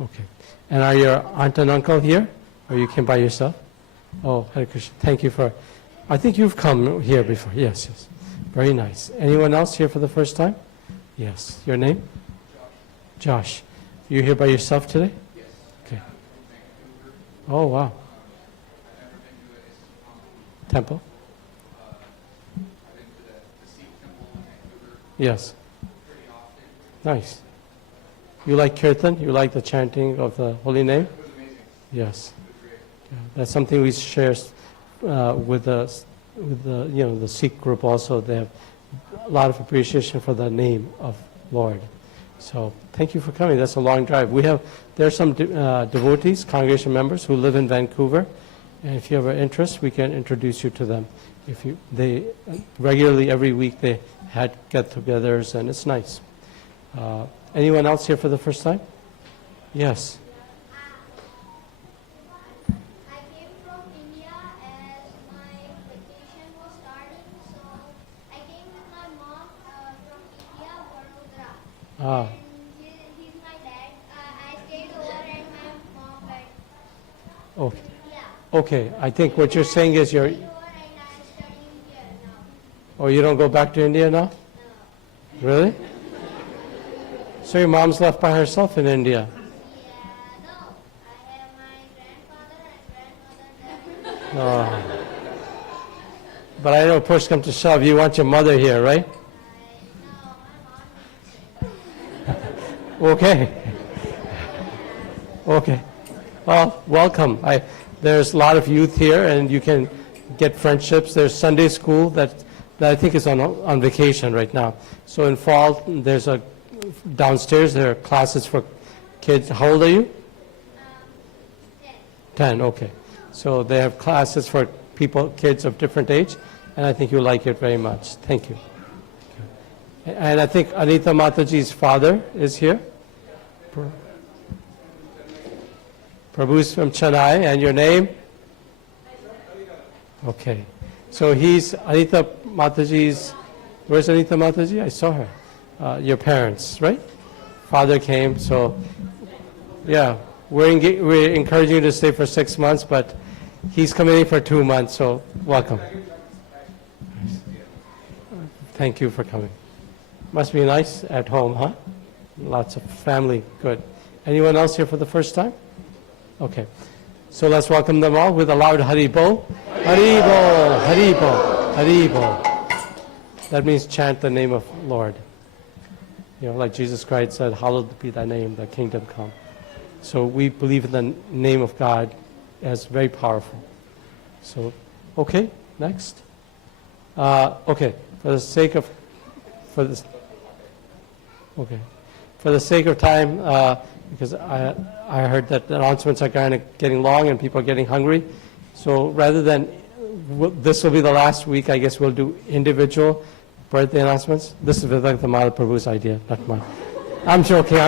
Okay. And are your aunt and uncle here? Or you came by yourself? Oh, Hare Krishna. Thank you for... I think you've come here before. Yes, yes. Very nice. Anyone else here for the first time? Yes. Your name? Josh. You're here by yourself today? Yes. Okay. Oh, wow. Temple? Yes. Nice. You like kirtan? You like the chanting of the holy name? Yes. Yeah, that's something we share with the the Sikh group also. They have a lot of appreciation for the name of Lord. So thank you for coming. That's a long drive. There are some devotees, congregation members who live in Vancouver, and if you have an interest, we can introduce you to them. They regularly every week they had get-togethers, and it's nice. Anyone else here for the first time? Yes. I came from India as my vacation was starting, so I came with my mom from India, Vadodara. And he's my dad. I stayed over and my mom went. Okay. Okay. I think what you're saying is Over and I'm studying here now. Oh, you don't go back to India now? No. Really? So your mom's left by herself in India? Yeah, no. I have my grandfather and grandmother there. Oh. But I know push comes to shove, you want your mother here, right? No, my mom is Okay. Okay. Well, welcome. There's a lot of youth here, and you can get friendships. There's Sunday school that I think is on vacation right now. So in fall, there's downstairs there are classes for kids. How old are you? 10. Okay. So they have classes for kids of different age, and I think you'll like it very much. Thank you. And I think Anita Mataji's father is here. Prabhu's from Chennai, and your name? Okay. So he's Anita Mataji's, where's Anita Mataji? I saw her. Your parents, right? Father came, so yeah, we're encouraging you to stay for 6 months, but he's coming in for 2 months, so welcome. Thank you for coming. Must be nice at home, huh? Lots of family, good. Anyone else here for the first time? Okay, so let's welcome them all with a loud Hari Bol. Hari Bol, Hari Bol, Hari Bol. That means chant the name of Lord. You know, like Jesus Christ said, hallowed be thy name, thy kingdom come. So we believe in the name of God as very powerful. So, okay, next. Okay, for the sake of time, because I heard that the announcements are kind of getting long and people are getting hungry. So rather than, this will be the last week, I guess we'll do individual birthday announcements. This is Vedanta Prabhu's idea, not mine. I'm joking.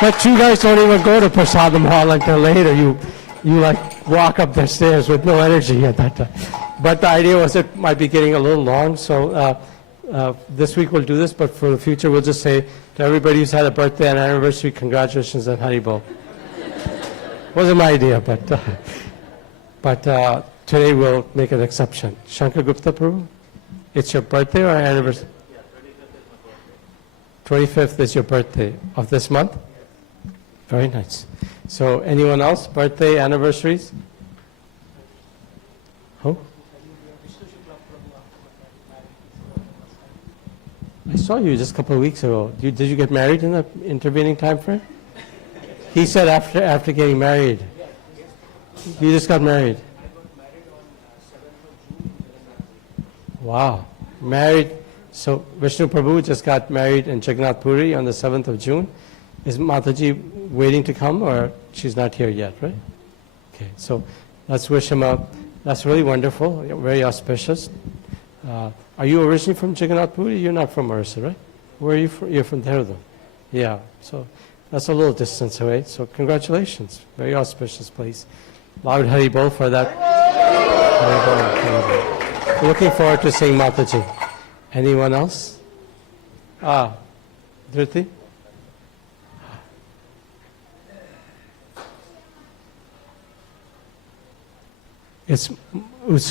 But you guys don't even go to Prasadam Hall until later. You like walk up the stairs with no energy at that time. But the idea was it might be getting a little long, so this week we'll do this, but for the future we'll just say to everybody who's had a birthday and anniversary, congratulations and Haribol. Wasn't my idea, but today we'll make an exception. Shankar Gupta Prabhu, it's your birthday or anniversary? 25th is your birthday of this month? Very nice. So anyone else, birthday, anniversaries? Who? I saw you just a couple of weeks ago. Did you get married in the intervening time frame? He said after getting married. You just got married. Wow. Married. So Vishnu Prabhu just got married in Jagannath Puri on the 7th of June. Is Mataji waiting to come, or she's not here yet, right? Okay, so let's wish him a, that's really wonderful, very auspicious. Are you originally from Jagannath Puri? You're not from Orissa, right? Where are you from? You're from Dehradun. Yeah, so that's a little distance away. So congratulations, very auspicious place. Loud Hari Bol for that. Hari Bol. Looking forward to seeing Mataji. Anyone else? Dhriti? It's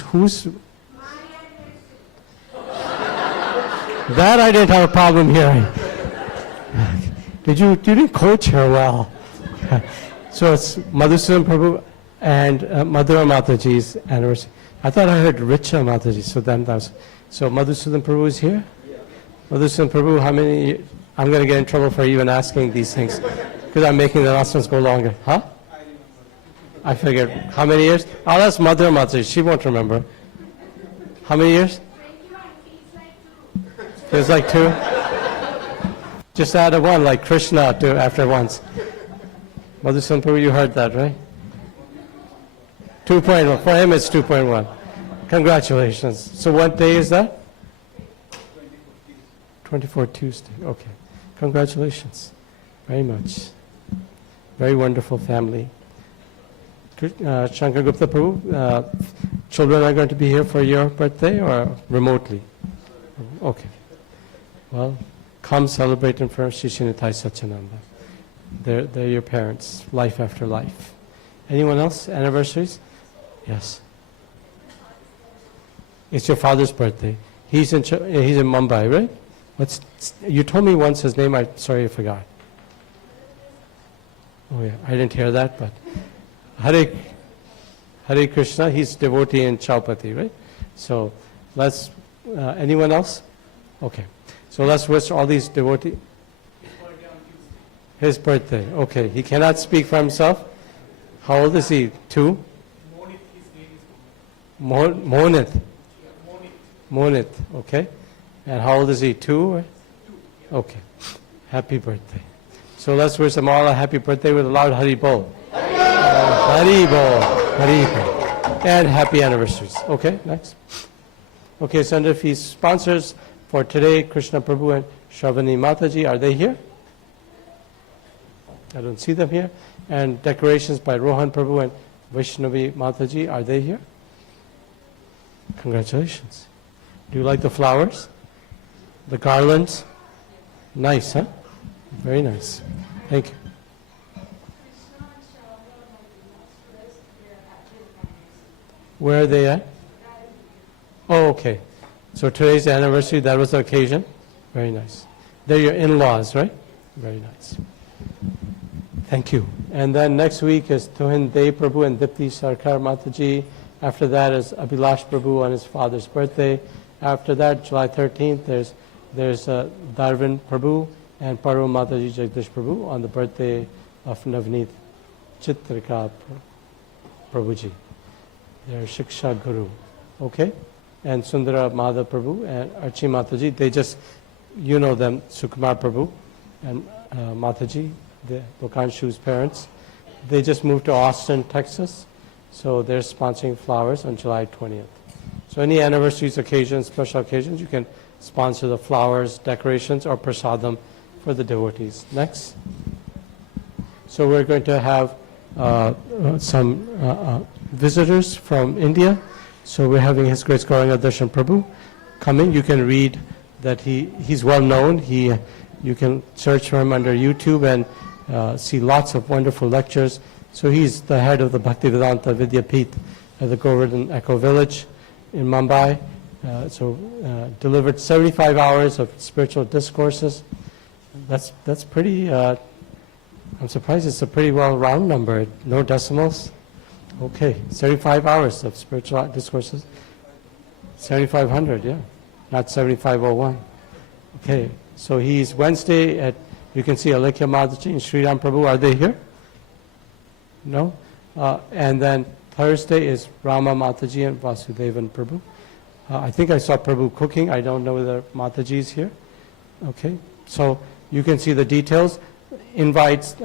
who's? That I didn't have a problem hearing. You didn't coach her well. So it's Madhusudan Prabhu and Madhava Mataji's anniversary. I thought I heard Richa Mataji, so then that was, so Madhusudan Prabhu is here? Madhusudan Prabhu, how many, I'm going to get in trouble for even asking these things, because I'm making the announcements go longer. Huh? I figured, how many years? I'll ask Madhava Mataji, she won't remember. How many years? Feels like 2. Just add a 1, like Krishna to after once. Madhusudan Prabhu, you heard that, right? 2.1. For him, it's 2.1. Congratulations. So what day is that? 24 Tuesday. Okay. Congratulations. Very much. Very wonderful family. Shankar Gupta Prabhu, children are going to be here for your birthday or remotely? Okay. Well, come celebrate in front of Shishinitai Satyananda. They're your parents, life after life. Anyone else? Anniversaries? Yes. It's your father's birthday. He's in Mumbai, right? You told me once his name. Sorry, I forgot. Oh yeah, I didn't hear that, but Hare Krishna. He's devotee in Chaupati, right? So let's. Anyone else? Okay. So let's wish all these devotees. His birthday. Okay. He cannot speak for himself. How old is he? 2? Monith. Monith. Okay. And how old is he? 2? Okay. Happy birthday. So let's wish them all a happy birthday with a loud Hari Bol. Hari Bol. Hari Bol. And happy anniversaries. Okay. Next. Okay. Sundar Fees sponsors for today, Krishna Prabhu and Shravani Mataji. Are they here? I don't see them here. And decorations by Rohan Prabhu and Vaishnavi Mataji. Are they here? Congratulations. Do you like the flowers? The garlands? Nice, huh? Very nice. Thank you. Where are they at? Oh, okay. So today's the anniversary, that was the occasion? Very nice. They're your in-laws, right? Very nice. Thank you. And then next week is Tuhin Dev Prabhu and Dipti Sarkar Mataji. After that is Abhilash Prabhu on his father's birthday. After that, July 13th, there's Darwin Prabhu and Parva Mataji Jagdish Prabhu on the birthday of Navneet Chitrika Prabhuji. They're Shiksha Guru. Okay? And Sundara Madhav Prabhu and Archi Mataji, they just, you know them, Sukumar Prabhu and Mataji, the Lokanshu's parents. They just moved to Austin, Texas, so they're sponsoring flowers on July 20th. So any anniversaries, occasions, special occasions, you can sponsor the flowers, decorations, or prasadam for the devotees. Next. So we're going to have some visitors from India. So we're having His Grace Gauranga Darshan Prabhu coming. You can read that he's well known. You can search for him under YouTube and see lots of wonderful lectures. So he's the head of the Bhaktivedanta Vidyapith at the Govardhan Echo Village in Mumbai. Delivered 75 hours of spiritual discourses. That's pretty, I'm surprised it's a pretty well round number, no decimals. Okay, 75 hours of spiritual discourses. 7,500, yeah, not 7,501. Okay, so he's Wednesday at, you can see Alekhya Mataji and Sri Ram Prabhu. Are they here? No? And then Thursday is Rama Mataji and Vasudevan Prabhu. I think I saw Prabhu cooking. I don't know whether Mataji is here. Okay, so you can see the details. Invites,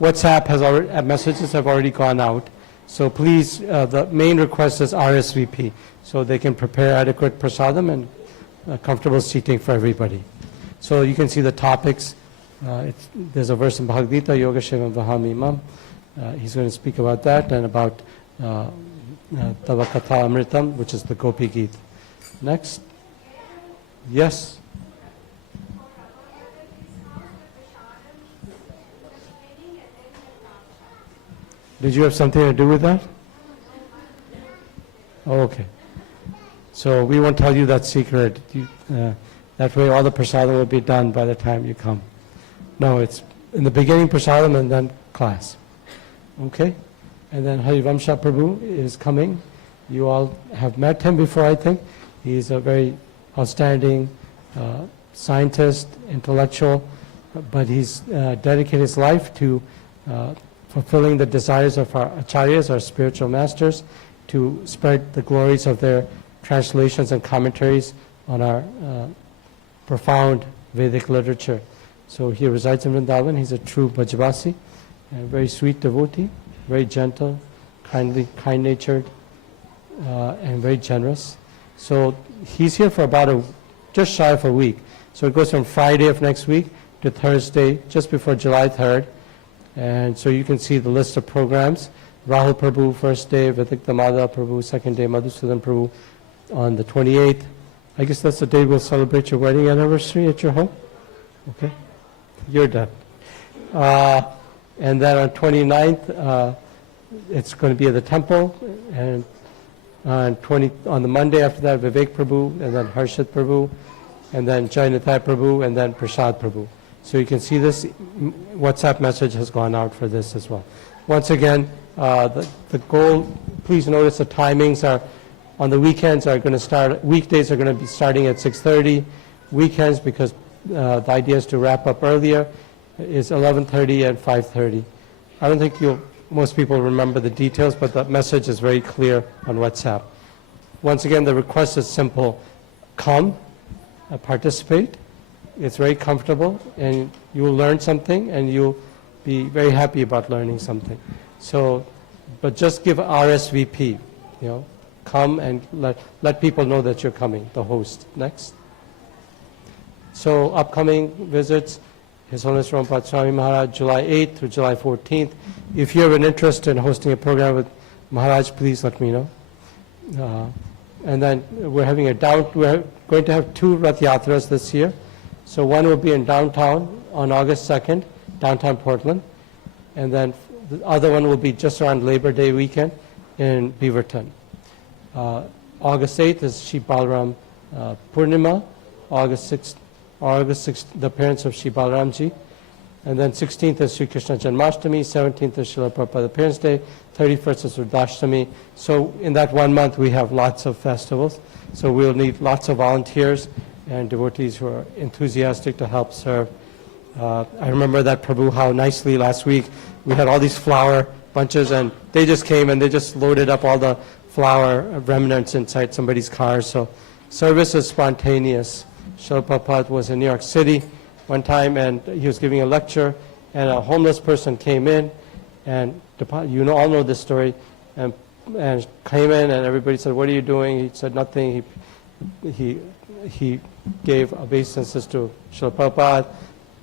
WhatsApp has already, messages have already gone out. So please, the main request is RSVP, so they can prepare adequate prasadam and comfortable seating for everybody. So you can see the topics. There's a verse in Bhagavad Gita, Yoga Shivam Vahami Imam. He's going to speak about that and about Tava Katha Amritam, which is the Gopi Geet. Next. Yes. Did you have something to do with that? Oh, okay. So we won't tell you that secret. That way all the prasadam will be done by the time you come. No, it's in the beginning prasadam and then class. Okay? And then Harivamsha Prabhu is coming. You all have met him before, I think. He's a very outstanding scientist, intellectual, but he's dedicated his life to fulfilling the desires of our acharyas, our spiritual masters, to spread the glories of their translations and commentaries on our profound Vedic literature. So he resides in Vrindavan. He's a true Brajavasi, a very sweet devotee, very gentle, kind-natured, and very generous. So he's here for about just shy of a week. So it goes from Friday of next week to Thursday, just before July 3rd. And so you can see the list of programs. Rahul Prabhu, first day, Vidikta Madhava Prabhu, second day, Madhusudan Prabhu on the 28th. I guess that's the day we'll celebrate your wedding anniversary at your home? Okay, you're done. And then on 29th, it's going to be at the temple, and on the Monday after that, Vivek Prabhu, and then Harshit Prabhu, and then Jainatai Prabhu, and then Prasad Prabhu. So you can see this WhatsApp message has gone out for this as well. Once again, the goal, please notice the timings are, on the weekends are going to start, weekdays are going to be starting at 6:30. Weekends, because the idea is to wrap up earlier, is 11:30 and 5:30. I don't think most people remember the details, but the message is very clear on WhatsApp. Once again, the request is simple. Come, participate. It's very comfortable, and you will learn something, and you'll be very happy about learning something. So, but just give RSVP, come and let people know that you're coming, the host. Next. So upcoming visits, His Holiness Rampat Swami Maharaj, July 8th through July 14th. If you have an interest in hosting a program with Maharaj, please let me know. And then we're going to have 2 Rath Yatras this year. So one will be in downtown on August 2nd, downtown Portland. And then the other one will be just around Labor Day weekend in Beaverton. August 8th is Shri Balaram Purnima. August 6th, the parents of Shri Balaramji. And then 16th is Sri Krishna Janmashtami. 17th is Srila Prabhupada Parents' Day. 31st is Rudashtami. So in that 1 month, we have lots of festivals. So we'll need lots of volunteers and devotees who are enthusiastic to help serve. I remember that Prabhu, how nicely last week we had all these flower bunches, and they just came and they just loaded up all the flower remnants inside somebody's car. So service is spontaneous. Srila Prabhupada was in New York City one time, and he was giving a lecture, and a homeless person came in, and all know this story, and came in, and everybody said, "What are you doing?" He said, "Nothing." He gave obeisances to Srila Prabhupada,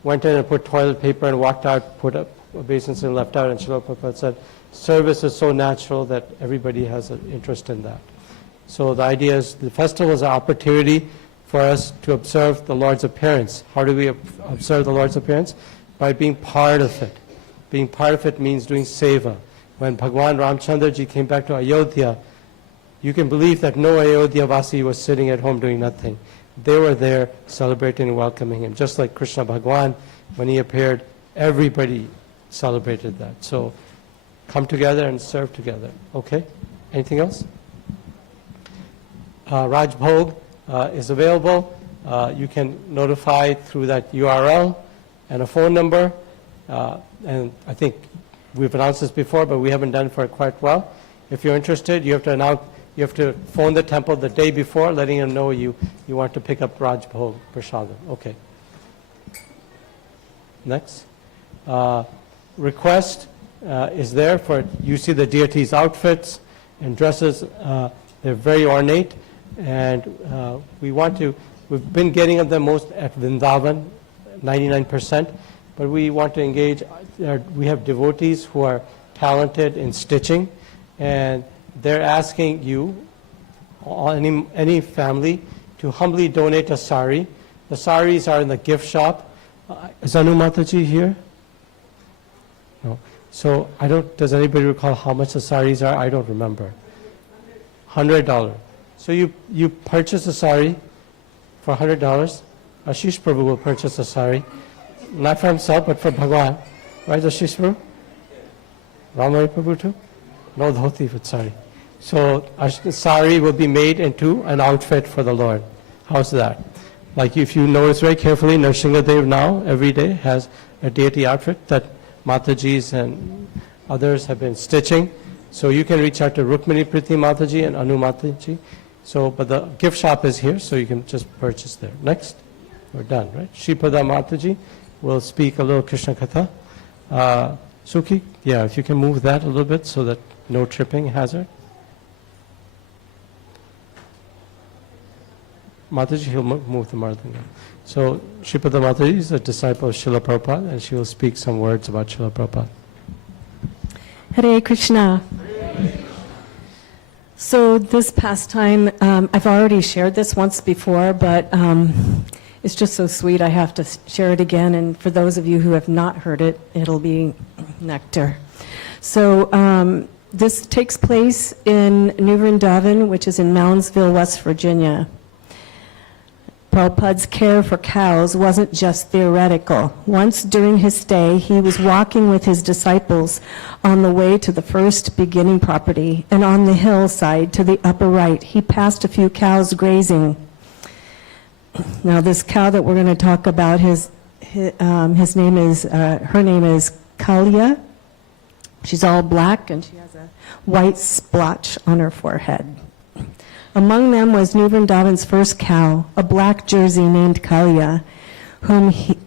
went in and put toilet paper and walked out, put up obeisances and left out, and Srila Prabhupada said, service is so natural that everybody has an interest in that. So the idea is the festival is an opportunity for us to observe the Lord's appearance. How do we observe the Lord's appearance? By being part of it. Being part of it means doing seva. when Bhagwan Ramchandra ji came back to Ayodhya, you can believe that no Ayodhya Vasi was sitting at home doing nothing. They were there celebrating and welcoming him. Just like Krishna Bhagwan, when he appeared, everybody celebrated that. So come together and serve together. Okay? Anything else? Raj Bhog is available. You can notify through that URL and a phone number. And I think we've announced this before, but we haven't done it for quite a while. If you're interested, you have to phone the temple the day before, letting them know you want to pick up Raj Bhog Prasadam. Okay. Next. Request is there for, you see the deities' outfits and dresses. They're very ornate, and we've been getting them most at Vrindavan, 99%, but we want to engage. We have devotees who are talented in stitching, and they're asking you, any family, to humbly donate a sari. The saris are in the gift shop. Is Anu Mataji here? No. So does anybody recall how much the saris are? I don't remember. $100. So you purchase a sari for $100. Ashish Prabhu will purchase a sari, not for himself, but for Bhagwan. Right, Ashish Prabhu? Ramari Prabhu too? No dhoti with sari. So a sari will be made into an outfit for the Lord. How's that? Like if you notice very carefully, Nrsingadev now every day has a deity outfit that Matajis and others have been stitching. So you can reach out to Rukmini Priti Mataji and Anu Mataji. So, but the gift shop is here, so you can just purchase there. Next, we're done, right? Shripada Mataji will speak a little Krishna Katha. Suki, yeah, if you can move that a little bit so that no tripping hazard. Mataji, he'll move the Mardanga. So, Shripada Mataji is a disciple of Srila Prabhupada, and she will speak some words about Srila Prabhupada. Hare Krishna. So this pastime, I've already shared this once before, but it's just so sweet I have to share it again. And for those of you who have not heard it, it'll be nectar. So this takes place in New Vrindavan, which is in Moundsville, West Virginia. Prabhupada's care for cows wasn't just theoretical. Once during his stay, he was walking with his disciples on the way to the first beginning property, and on the hillside to the upper right, he passed a few cows grazing. Now, this cow that we're going to talk about, her name is Kalia. She's all black, and she has a white splotch on her forehead. Among them was New Vrindavan's first cow, a black Jersey named Kalia, whom he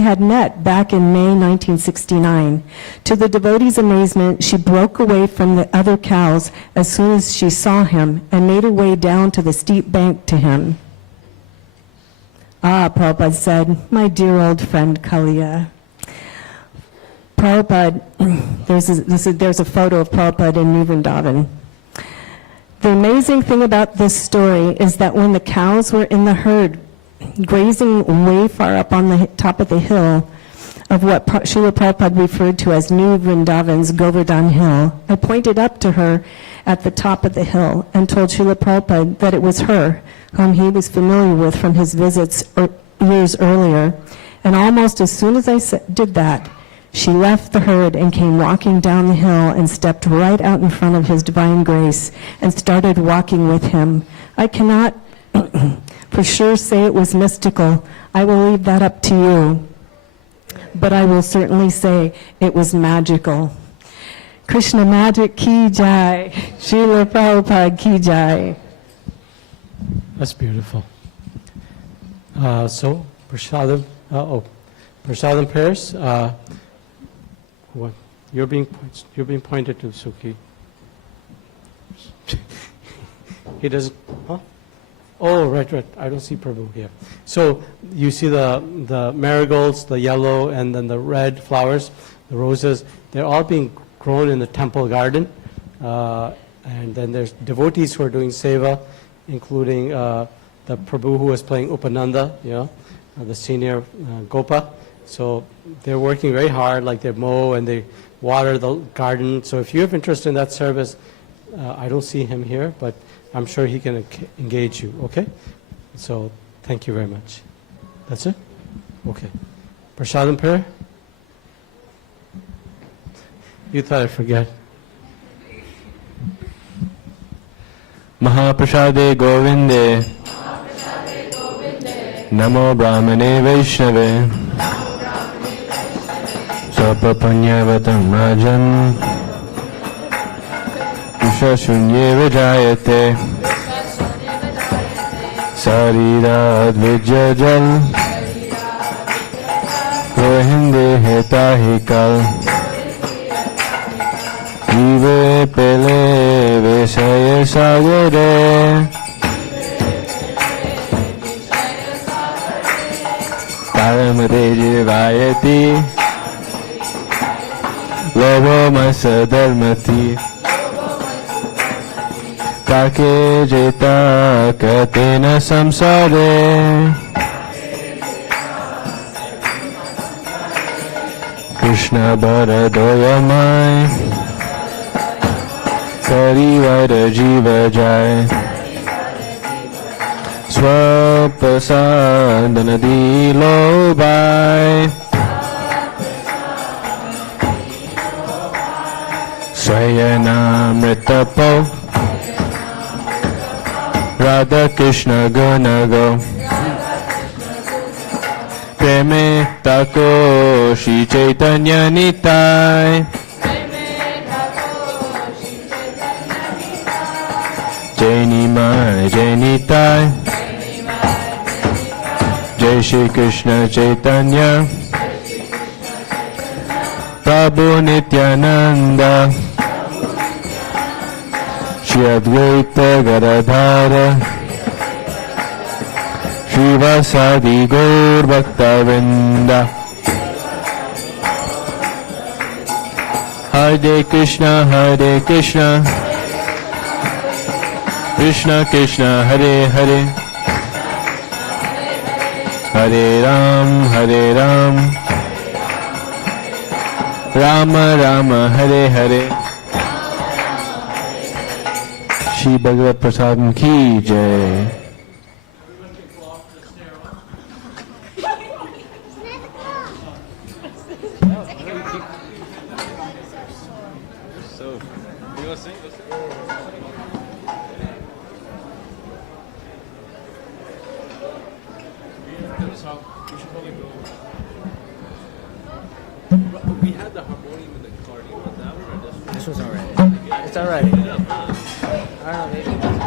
had met back in May 1969. To the devotee's amazement, she broke away from the other cows as soon as she saw him and made her way down to the steep bank to him. Ah, Prabhupada said, my dear old friend Kalia. Prabhupada, there's a photo of Prabhupada in New Vrindavan. The amazing thing about this story is that when the cows were in the herd, grazing way far up on the top of the hill of what Srila Prabhupada referred to as New Vrindavan's Govardhan Hill, I pointed up to her at the top of the hill and told Srila Prabhupada that it was her, whom he was familiar with from his visits years earlier. And almost as soon as I did that, she left the herd and came walking down the hill and stepped right out in front of his divine grace and started walking with him. I cannot for sure say it was mystical. I will leave that up to you. But I will certainly say it was magical. Krishna Magic Ki Jai. Srila Prabhupada Ki Jai. That's beautiful. So, Prasadam prayers. What? You're being pointed to, Suki. He doesn't, huh? Oh, right. I don't see Prabhu here. So you see the marigolds, the yellow, and then the red flowers, the roses. They're all being grown in the temple garden. And then there's devotees who are doing seva, including the Prabhu who was playing Upananda, the senior Gopa. So they're working very hard, like they mow and they water the garden. So if you have interest in that service, I don't see him here, but I'm sure he can engage you, okay? So thank you very much. That's it? Okay. Prasadam prayer? You thought I'd forget. Mahaprasade Govinde Namo Brahmane Vaishnave Sapapunyavatam Rajan Vishashunye Vijayate Sarirad Vijajal Rohinde Hetahikal Jive Pele Vesaya Sagare Paramade Jivayati Lobo Masa Dharmati Take Jeta Katena Samsare Krishna Bharadoyamai Parivara Jiva Jai Swapasadana Dilo Bhai Swayanamritapo Radha Krishna Gunago Preme Tako Shri Chaitanya Nitai Jaini Mai Jaini Tai Jai Shri Krishna Chaitanya Prabhu Nityananda Shri Advaita Gadadhara Shri Vasadi Gaur Bhakta Vrinda Hare Krishna Hare Krishna Krishna Krishna Hare Hare Hare Ram Rama Rama Hare Hare Shri Bhagavat Prasadam Ki Jai. We had the harmonium in the car. Do you want that one or this one? This was alright. It's alright. I don't know, maybe.